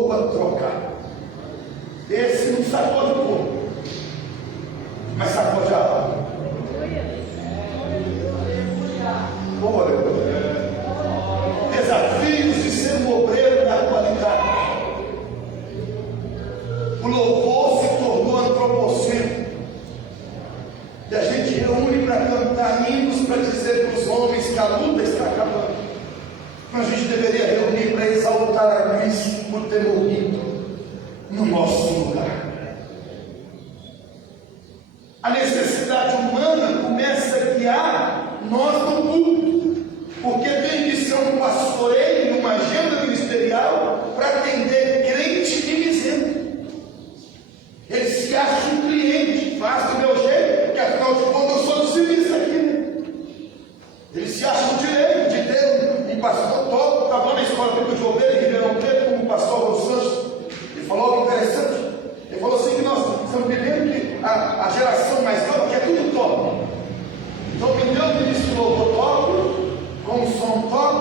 roupa trocada. Esse não sacode o corpo, mas sacode a alma. Desafios de ser um obreiro na qualidade. O louvor se tornou antropocêntrico. E a gente reúne para cantar hinos, para dizer para os homens que a luta está acabando. Mas a gente deveria reunir para exaltar a Cristo por ter morrido no nosso lugar. A necessidade humana começa a guiar nós no culto, porque tem que ser um pastoreio, uma agenda ministerial para atender crente e miséria. Ele se acha um cliente, faz do meu jeito, que afinal de contas eu sou do serviço aqui, né? Ele se acha o direito de ter um pastor top, estava lá na escola bíblica de Ovelha, em Ribeirão Preto, como o pastor Raul Santos. Ele falou algo interessante. Ele falou assim que nós estamos vivendo que a geração mais nova quer tudo top. Então me deu um ministro de louvor top, com um som top,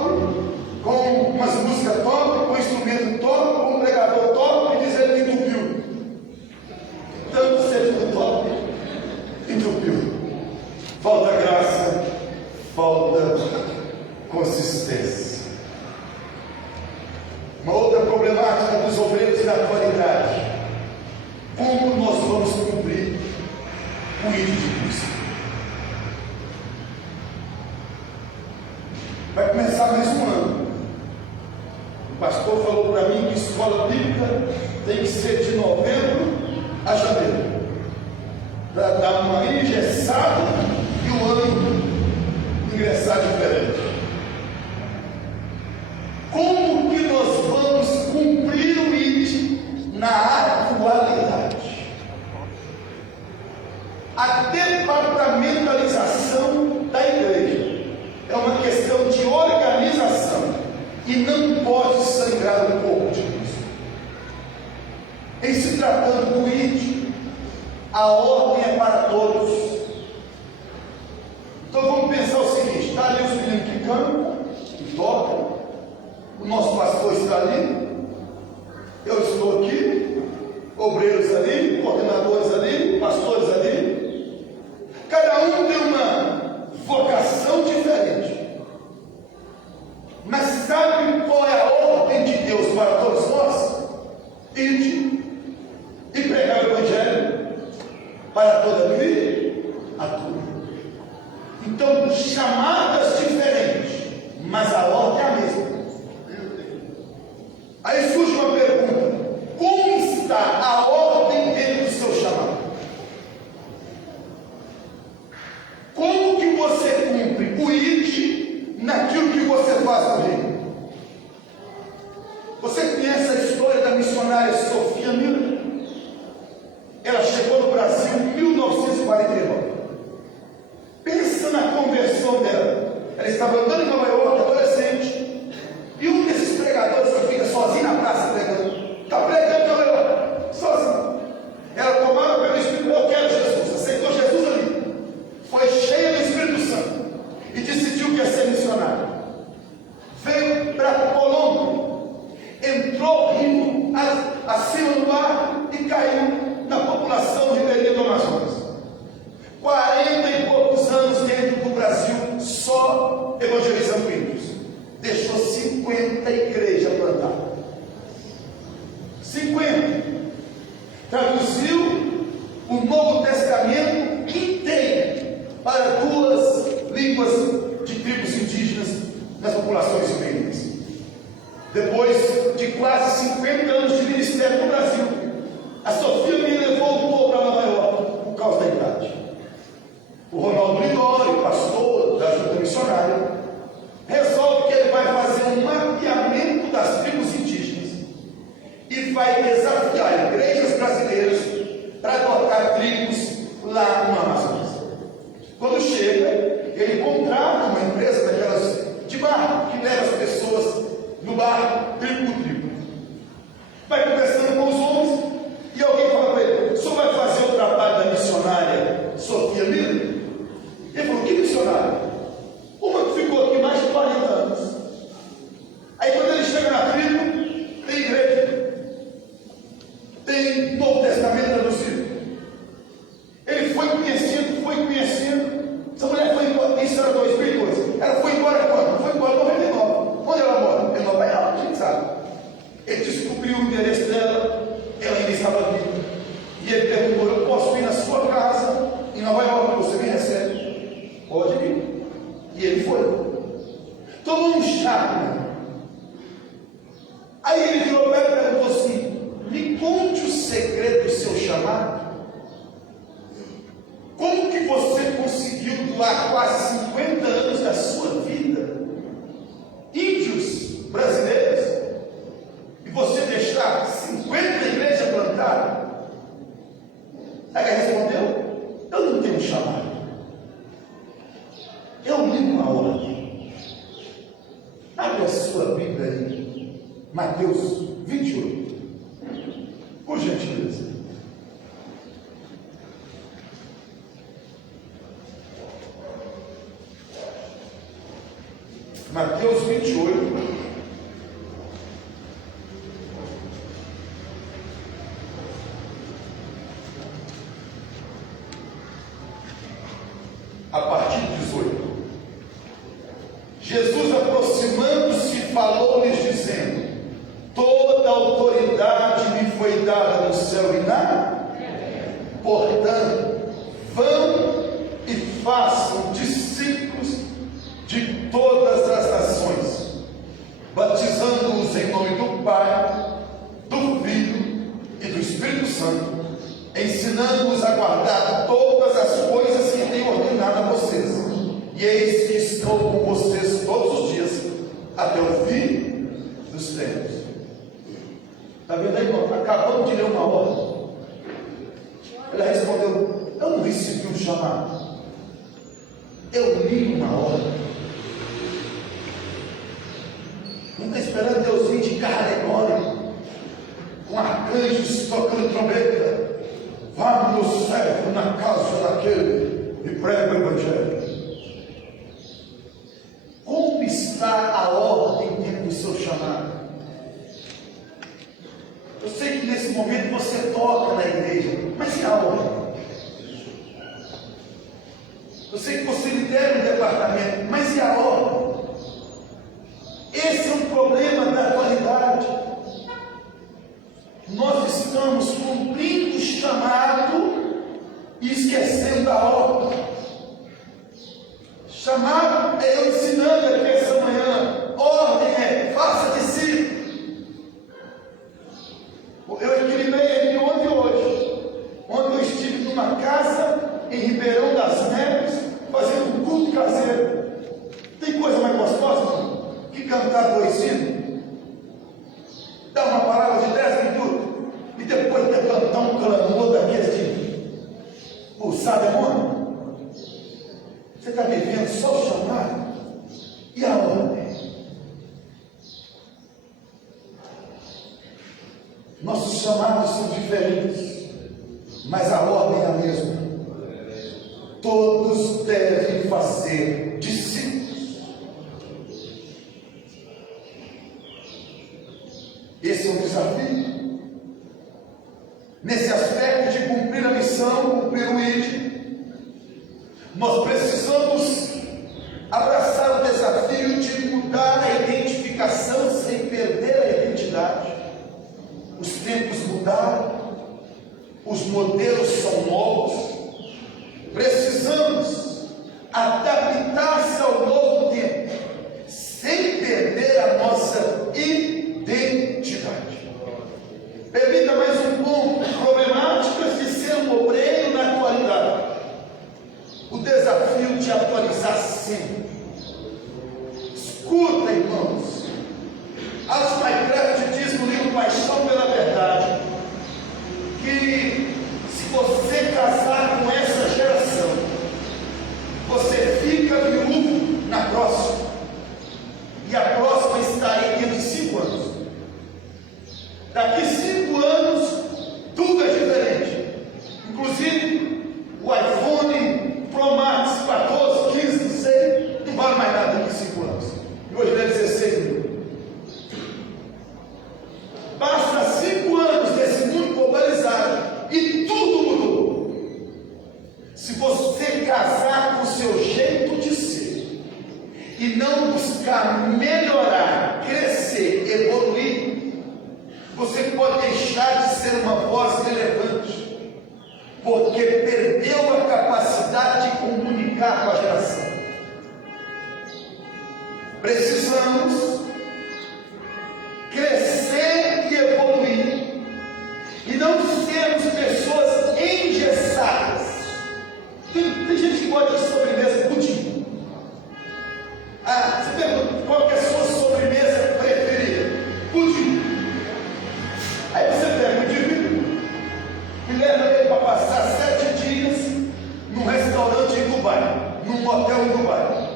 com umas músicas top, com um instrumento top, com um pregador top, e dizendo que entupiu. Tanto ser tudo top, entupiu. Falta graça, falta consistência. Uma outra problemática dos obreiros da atualidade: como nós vamos cumprir o ID de Cristo? Vai começar mais um ano. O pastor falou para mim que escola bíblica tem que ser de novembro a janeiro, para dar uma engessada e o ano ingressar diferente. Como que nós vamos cumprir o ID na atualidade? A departamentalização da igreja é uma questão de organização e não pode sangrar o corpo de Cristo. Em se tratando do ID, a ordem é para todos. Então vamos pensar o seguinte: está ali os meninos que cantam, que tocam, o nosso pastor está ali, eu estou aqui, obreiros ali, coordenadores ali, pastores ali. Cada um tem uma vocação diferente. Mas sabe qual é a ordem de Deus para todos nós? Ide e pregar o Evangelho para toda a tudo. Então, chamadas diferentes, mas a ordem é a mesma. Aí surge uma pergunta: como está a ordem dentro do seu chamado? Como que você cumpre o ID naquilo que você faz no reino? Você conhece a história da missionária Sofia Miller? Ela chegou no Brasil em 1949. Pensa na conversão dela. Ela estava andando em Nova York, adolescente, e um desses pregadores que fica sozinho na praça pregando, está pregando em Nova York, sozinho. Ela, tomada pelo Espírito: eu quero Jesus. Aceitou Jesus ali, foi cheia do Espírito Santo e decidiu que ia ser missionária. Veio para Colômbia, entrou rindo acima do mar e caiu na população ribeirinha do Amazonas. 40 e poucos anos dentro do Brasil, só evangelizando índios. Deixou 50 igrejas plantadas. 50. Traduziu o Novo Testamento inteiro para 2 línguas de tribos indígenas nas populações ribeirinhas. Depois de quase 50 anos de ministério no Brasil, a Sofia Miller voltou para Nova York por causa da idade. O Ronaldo Lidori, pastor da Junta Missionária, resolve que ele vai fazer um mapeamento das tribos indígenas e vai desafiar igrejas brasileiras para adotar tribos lá no Amazonas. Quando chega, ele contrata uma empresa daquelas de barco, que leva as pessoas no barco, tribo por tribo. Vai conversando com os homens e alguém fala para ele: o senhor vai fazer o trabalho da missionária Sofia Miller? Ele falou: que missionária? Uma que ficou aqui mais de 40 anos. Aí quando ele chega na tribo, tem igreja. tomou um chá. Aí ele virou para ela e perguntou assim: me conte o segredo do seu chamado. Como que você conseguiu doar quase 50 anos da sua vida, índios brasileiros, e você deixar 50 igrejas plantadas? Aí ele respondeu: eu não tenho chamado, eu li uma ordem. Abre a sua Bíblia aí, Mateus 28, por gentileza. Mateus 28, a partir de 18. Jesus, aproximando-se, falou-lhes, dizendo: toda autoridade me foi dada no céu e na terra. Portanto, vão e façam discípulos de todas as nações, batizando-os em nome do Pai, do Filho e do Espírito Santo, ensinando-os a guardar todas as coisas que tenho ordenado a vocês. E eis que estou com vocês todos os dias, até o fim dos tempos. Está vendo aí, irmão? Acabamos de ler uma ordem. Ela respondeu: eu não recebi um chamado, eu li uma ordem. Não está esperando Deus vir de carro alegórico, com arcanjos tocando trombeta. Vá, meu servo, na casa daquele e prega o Evangelho. Como está a ordem dentro do seu chamado? Eu sei que nesse momento você toca na igreja, mas e a ordem? Eu sei que você lidera um departamento, mas e a ordem? Esse é um problema da atualidade. Nós estamos cumprindo o chamado e esquecendo a ordem. Chamado é eu ensinando aqui essa manhã. Ordem é faça discípulo. Eu equilibrei aqui ontem e hoje. Ontem eu estive numa casa em Ribeirão das Neves, fazendo um culto caseiro. Tem coisa mais gostosa que cantar poesia? Dá uma palavra de 10 minutos e depois de cantar um clamor daqueles de pulsar demônio. Você está vivendo só o chamado e a ordem. Nossos chamados são diferentes, mas a ordem é a mesma. Todos devem fazer discípulos. Esse é um desafio. Nesse aspecto de cumprir a missão, cumprir o ID, nós precisamos abraçar o desafio de mudar a identificação sem perder a identidade. Os tempos mudaram, os modelos são novos. Precisamos adaptar-se ao novo tempo, sem perder a nossa identidade. Permita mais um ponto: problemáticas de ser um obreiro na atualidade. O desafio de atualizar sempre. Escuta, irmãos. Alice McCraft diz no livro Paixão pela Verdade que se você casar com essa geração, você fica viúvo na próxima, e a próxima está aí dentro de 5 anos. Daqui 5 anos tudo é diferente, inclusive o iPhone Pro Max 14, 15, não sei, não vale mais nada daqui 5 anos, e hoje ele é 16 mil. Basta 5 anos desse mundo globalizado e tudo mudou. Se você casar com o seu jeito de ser e não buscar melhorar, crescer, evoluir, você pode deixar de ser uma voz relevante, porque perdeu a capacidade de comunicar com a geração. Precisamos crescer e evoluir e não sermos pessoas engessadas. Tem gente que gosta de sobremesa pudim. Você pergunta, qual que é a sua sobremesa preferida? Pudim. Aí você pega o indivíduo e leva ele para passar 7 dias num restaurante em Dubai, num hotel em Dubai.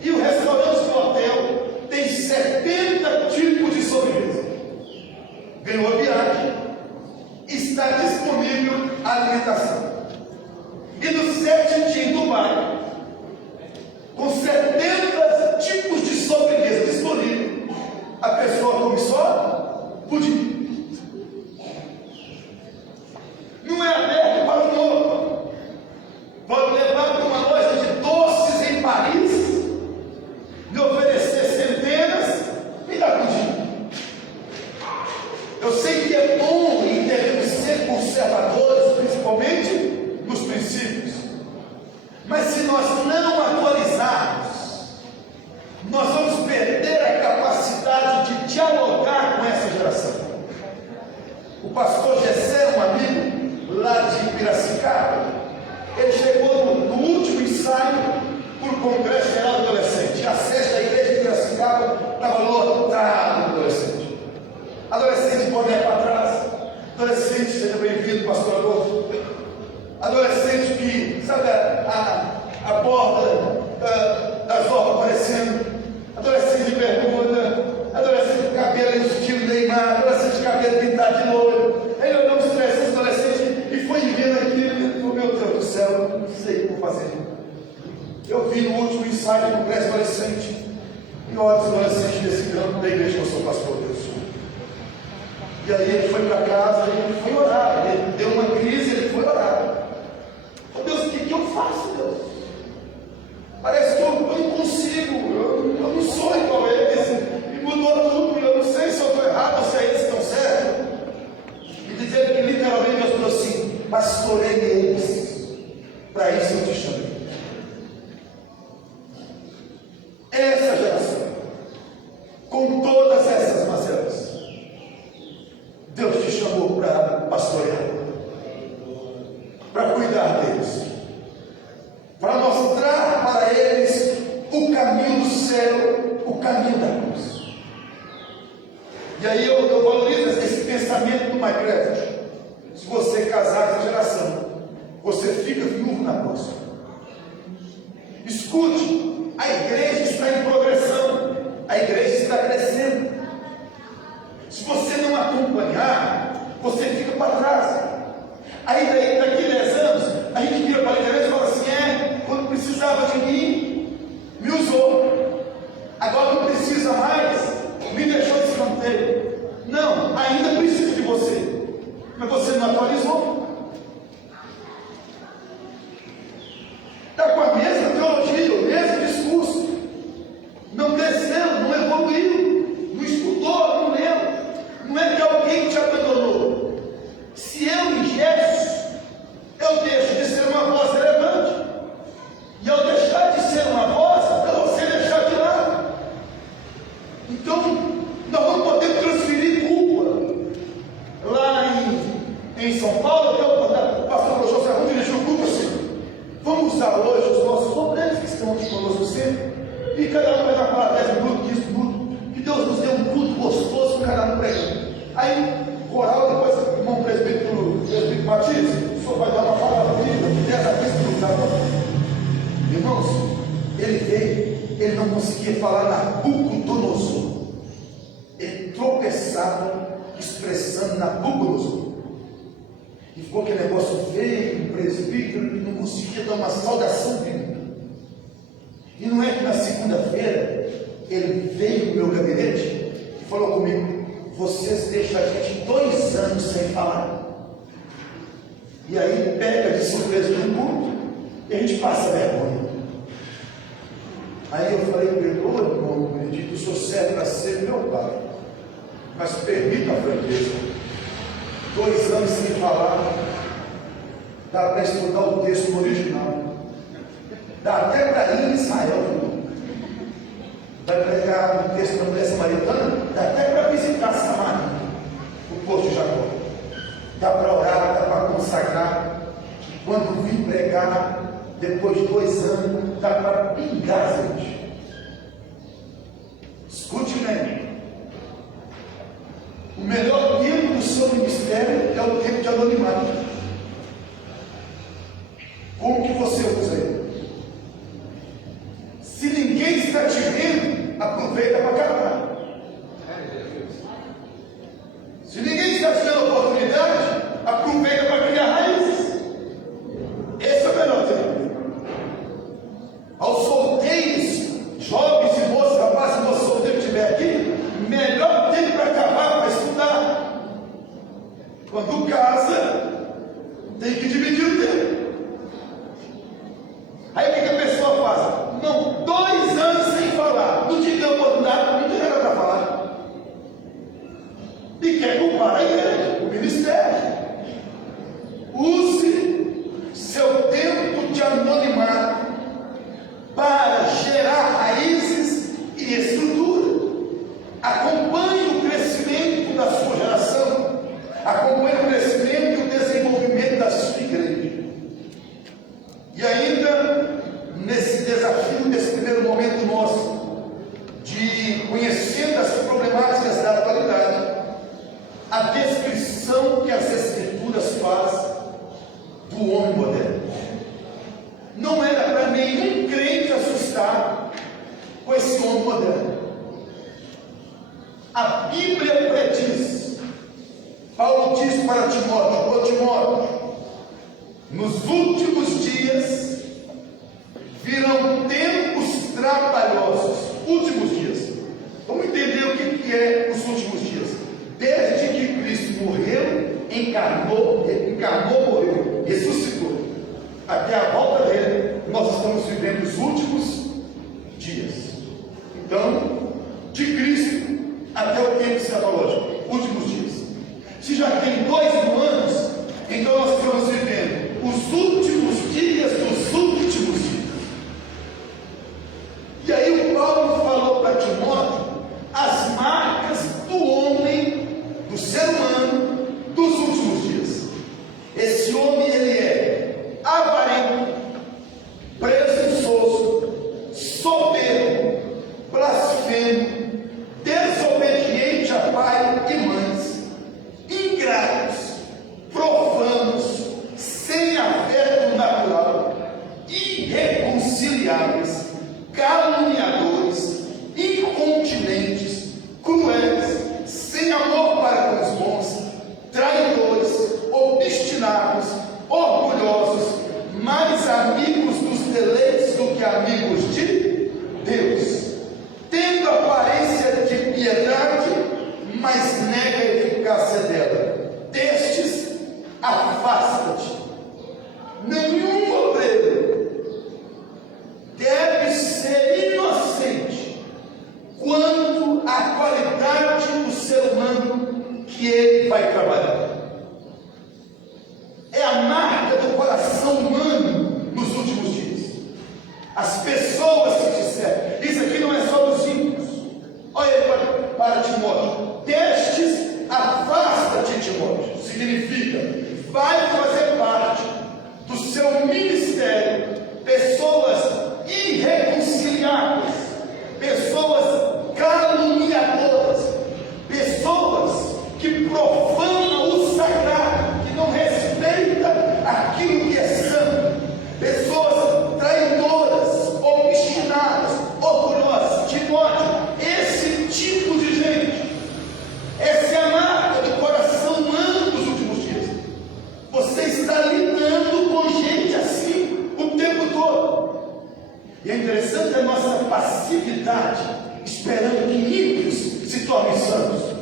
E o restaurante do hotel tem 70 tipos de sobremesa. Ganhou a viagem, está disponível a alimentação. E nos 7 dias em Dubai, com 70 tipos de sobremesa disponíveis, a pessoa come só pudim. Não é aberto para o novo. Pode levar para uma loja de doces em Paris, me oferecer centenas e dar pudim. Eu sei que é bom e devemos ser conservadores, principalmente nos princípios. Mas se nós não atualizarmos, nós vamos perder a capacidade de dialogar com essa geração. O pastor Gessé, um amigo lá de Piracicaba, ele chegou no último ensaio por Congresso Geral do Adolescente. A sede da igreja de Piracicaba estava lotada de adolescente. Adolescente de boné para trás. Adolescente, seja bem-vindo, pastor Adolfo. Adolescente que, sabe, a borda das roupas aparecendo. Adolescente de bermuda. Adolescente de cabelo estilo Neymar. Adolescente de cabelo pintado de loiro. Ele olhou os 300 adolescentes e foi vendo aquilo e falou: meu Deus do céu, eu não sei o que vou fazer. Eu vi no último ensaio do Congresso Adolescente, e olha os adolescentes desse campo da igreja que eu sou pastor, Deus. E aí ele foi para casa e ele foi orar. Ele deu uma crise e ele foi orar. Oh, Deus, o que eu faço, Deus? Parece que eu não consigo, eu não sou igual a eles, e mudou tudo, eu não sei se eu estou errado ou se é eles que estão certos. E dizendo que literalmente Deus falou assim: pastorei eles, para isso eu te chamei. Essa geração, com todas essas mazelas, Deus te chamou para pastorear, para cuidar deles, para mostrar para eles o caminho do céu, o caminho da cruz. E aí eu valorizo esse pensamento do Minecraft. Se você casar com a geração, você fica viúvo na próxima. Escute. A igreja está em progressão, a igreja está crescendo. Se você não acompanhar, você fica para trás. Aí daqui a 10 anos, a gente vira para a igreja e fala assim: quando precisava de mim, me usou. Agora não precisa mais, me deixou de escanteio. Não, ainda precisa de você, mas você não atualizou. Está com a mesma teologia, o mesmo discurso. Não cresceu, não evoluiu, não estudou, não leu. Não é que alguém te abandonou. Se eu engesso, eu deixo de ser uma voz relevante. E ao deixar de ser uma voz, eu vou ser deixado de lado. Então, nós não podemos transferir culpa. Lá em São Paulo, o pastor José Ramos dirigiu o culto assim: vamos usar hoje os nossos obreiros que estão aqui conosco sempre, e cada um vai dar para 10 minutos, 15 minutos, que Deus nos dê um culto gostoso, cada um pregando. Aí, coral, depois, o irmão presbítero Batista, o senhor vai dar uma palavra de 10 a 15 minutos. Tá? Irmãos, ele veio, ele não conseguia falar Nabucodonosor. Ele tropeçava expressando Nabucodonosor. E ficou aquele negócio feio, um presbítero, e não conseguia dar uma saudação bíblica. E não é que na segunda-feira ele veio no meu gabinete e falou comigo: vocês deixam a gente 2 anos sem falar. E aí pega de surpresa no culto e a gente passa vergonha. Aí eu falei para ele: ô irmão Benedito, o senhor serve para ser meu pai, mas permita a franqueza. 2 anos sem falar, dá para estudar o texto no original, dá até para ir em Israel. vai pregar um texto da mulher samaritana, dá até para visitar Samaria, o poço de Jacó. Dá para orar, dá para consagrar. Quando vim pregar, depois de 2 anos, dá para pingar azeite. Escute bem. O melhor tempo do seu ministério é o tempo de anonimato. Como que você usa ele? Se ninguém está te vendo, aproveita para acabar. Se ninguém está te dando oportunidade, aproveita para criar raízes. Esse é o melhor tempo. Aos solteiros, jovens e moços, rapazes e moças solteiros que estiver aqui, melhor tempo para acabar, para estudar. Quando casa, tem que dividir o tempo. Aí o que a pessoa faz? Não, 2 anos sem falar. Não te deu oportunidade, não tem nada para falar. E quer culpar a igreja, o ministério. Use seu tempo de anonimato para gerar raízes e estrutura. Acompanhe o crescimento da sua geração. Acompanhe o crescimento e o desenvolvimento da sua igreja. E ainda, nesse desafio, nesse primeiro momento nosso, de conhecendo as problemáticas da atualidade, a descrição que as Escrituras fazem do homem moderno. Não era para nenhum crente assustar com esse homem moderno. A Bíblia prediz, Paulo diz para Timóteo: ô Timóteo, nos últimos dias virão tempos trabalhosos. Últimos dias. Vamos entender o que é os últimos dias. Desde que Cristo morreu, encarnou, morreu, ressuscitou, até a volta dele, nós estamos vivendo os últimos dias. Então, de Cristo até o tempo escatológico, últimos dias. Se já tem 2.000 anos, então nós estamos vivendo os últimos dias dos últimos dias. E aí o Paulo falou para Timóteo as marcas do homem, do ser humano, dos últimos dias. Esse homem, ele é avarento, presunçoso, soberbo, blasfemo, desobediente a pai e mães, ingratos, profanos, sem afeto natural, irreconciliáveis, caluniadores, incontinentes, cruéis, sem amor para com os bons, traidores, obstinados, orgulhosos, mais amigos dos deleites do que amigos de Deus, tendo aparência de piedade, mas nega a eficácia dela. Destes, afasta-te. Nenhum obreiro deve ser inocente quanto à qualidade do ser humano que ele vai trabalhar. É a marca do coração humano nos últimos dias. As pessoas que disseram, isso aqui não é só dos ímpios. Olha aí para Timóteo: destes, afasta-te, Timóteo. Significa, vai fazer parte do seu ministério pessoas irreconciliáveis, pessoas caluniadoras, pessoas que profanam o sagrado, que não respeitam aquilo que é santo, pessoas traidoras, obstinadas, orgulhosas. Timóteo, esse tipo de gente, essa é a marca do coração humano dos últimos dias. Você está lidando com gente assim o tempo todo. E é interessante a nossa passividade, esperando que ímpios se tornem santos.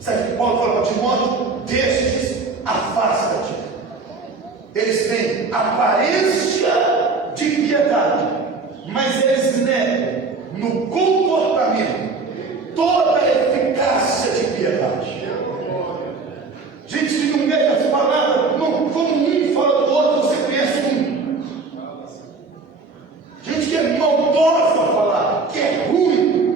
Sabe o que Paulo fala para Timóteo? Destes, afasta-te. Eles têm aparência de piedade, mas eles negam no comportamento toda a eficácia de piedade. Gente que não mede as palavras, não, como um fala do outro, você conhece um. Gente que é maldosa a falar, que é ruim,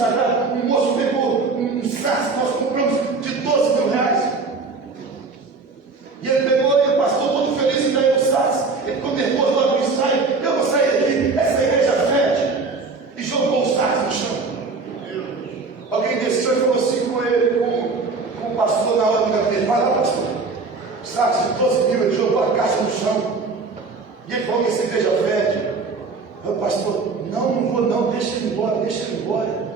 Instagram, um moço pegou um saco que nós compramos de 12 mil reais. E ele pegou e o pastor todo feliz em ganhar o saco. Ele ficou nervoso logo no ensaio. Eu vou sair daqui, essa igreja fede. E jogou o saco no chão. Alguém desceu e falou assim com ele, com o pastor na hora do gabinete: vai lá, pastor. Saco de 12 mil, ele jogou a caixa no chão. E ele falou que essa igreja fede. O pastor: não vou não, deixa ele embora, deixa ele embora.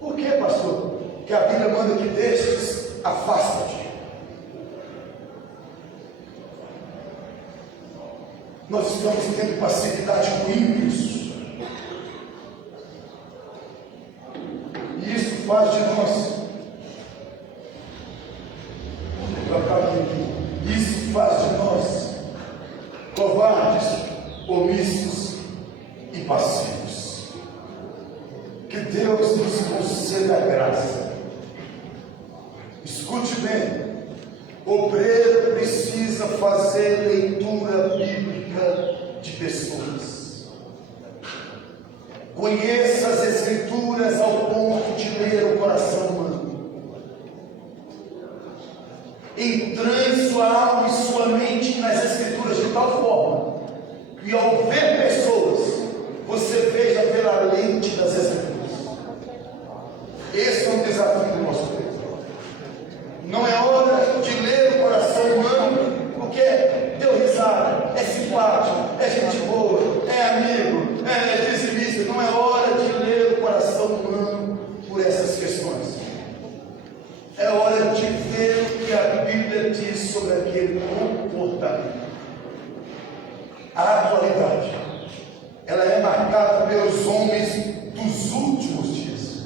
Por que, pastor? Que a Bíblia manda que deixes, afasta-te. Nós estamos tendo passividade com ímpios. E isso faz de nós, isso faz de nós covardes, omissos e passivos. Que Deus nos conceda a graça. Escute bem. Obreiro precisa fazer leitura bíblica de pessoas. Conheça as Escrituras ao ponto de ler o coração humano. Entranhe sua alma e sua mente nas Escrituras de tal forma que, ao ver pessoas, você veja pela lente das Escrituras. Esse é um desafio do nosso tempo. Não é hora de ler o coração humano, porque deu risada, é simpático, é gente boa, é amigo, é dizimista. Não é hora de ler o coração humano por essas questões. É hora de ver o que a Bíblia diz sobre aquele comportamento. A atualidade, ela é marcada pelos homens dos últimos dias.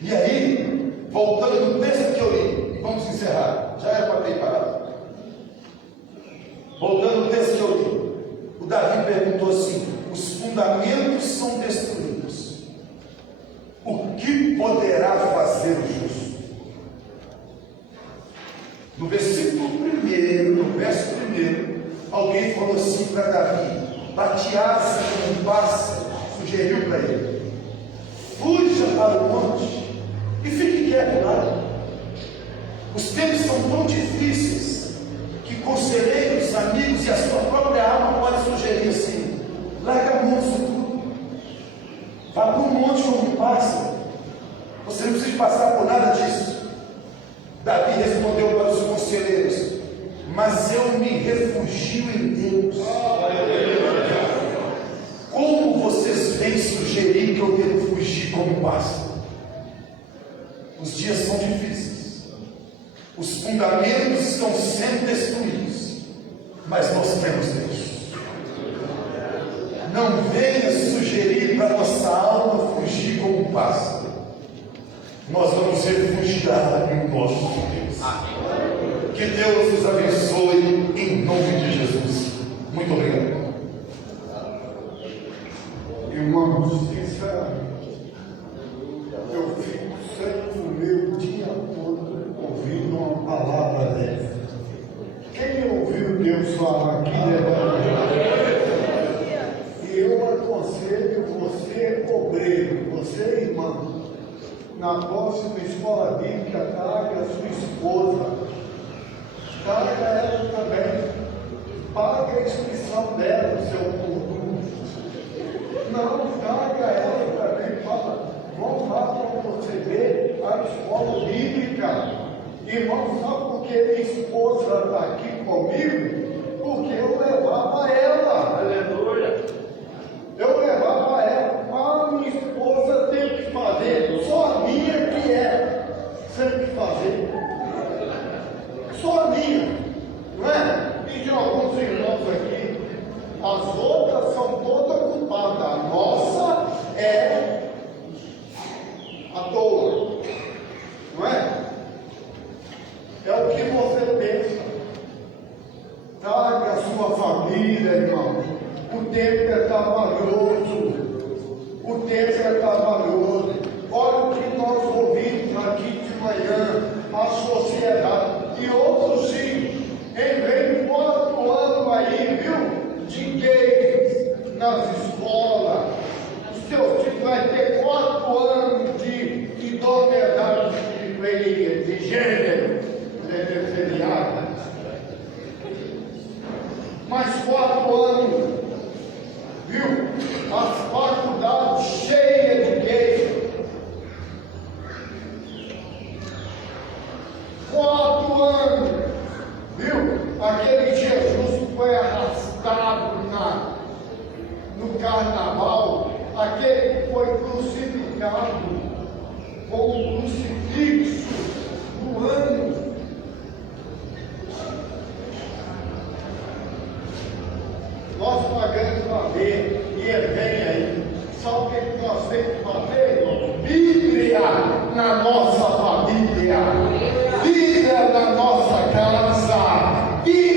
E aí, voltando no texto que eu li, vamos encerrar. Já era para ter parado. Voltando ao texto que eu li, o Davi perguntou assim: os fundamentos são destruídos, o que poderá fazer o justo? No versículo 1, no verso 1, alguém falou assim para Davi: bate asa como um pássaro, sugeriu para ele: fuja para o monte e fique quieto lá. Os tempos são tão difíceis que conselheiros, amigos e a sua própria alma podem sugerir assim: larga a mão disso tudo, vá para um monte como um pássaro, você não precisa passar por nada disso. Davi respondeu para os conselheiros: mas eu me refugio em Deus. Como vocês vêm sugerir que eu devo fugir como um pássaro? Os dias são difíceis, os fundamentos estão sendo destruídos, mas nós temos Deus. Não venha sugerir para nossa alma fugir como um pássaro. Nós vamos refugiar em nosso Deus. Que Deus nos abençoe em nome de Jesus. Muito obrigado. Irmãos, sinceramente, eu fico sempre o meu dia todo ouvindo uma palavra dessa. Quem ouviu Deus falar aqui, e eu aconselho você, obreiro, você, irmão, na próxima escola bíblica, traga a sua esposa, traga ela também, pague a inscrição dela, seu culto. Não, traga ela também, fala: vamos lá para você ver a escola bíblica. Irmão, sabe por que minha esposa está aqui comigo? Porque eu levava ela. Aleluia. Eu levava ela. A minha esposa tem que fazer, só a minha que é, tem que fazer. Só a minha, não é? E de alguns irmãos aqui, as outras são todas culpadas. A nossa é à toa, não é? É o que você pensa. Traga a sua família, irmão. O tempo é trabalhoso. O tempo é trabalhoso. Olha o que nós ouvimos aqui de manhã, a sociedade. E outros sim, vem 4 anos aí, viu? De gays nas escolas. Os seus filhos vai ter 4 anos com um crucifixo no ânimo. Nós pagamos para ver, e ele vem aí. Só o que nós temos que fazer, irmão? Bíblia na nossa família, Bíblia na nossa casa, Bíblia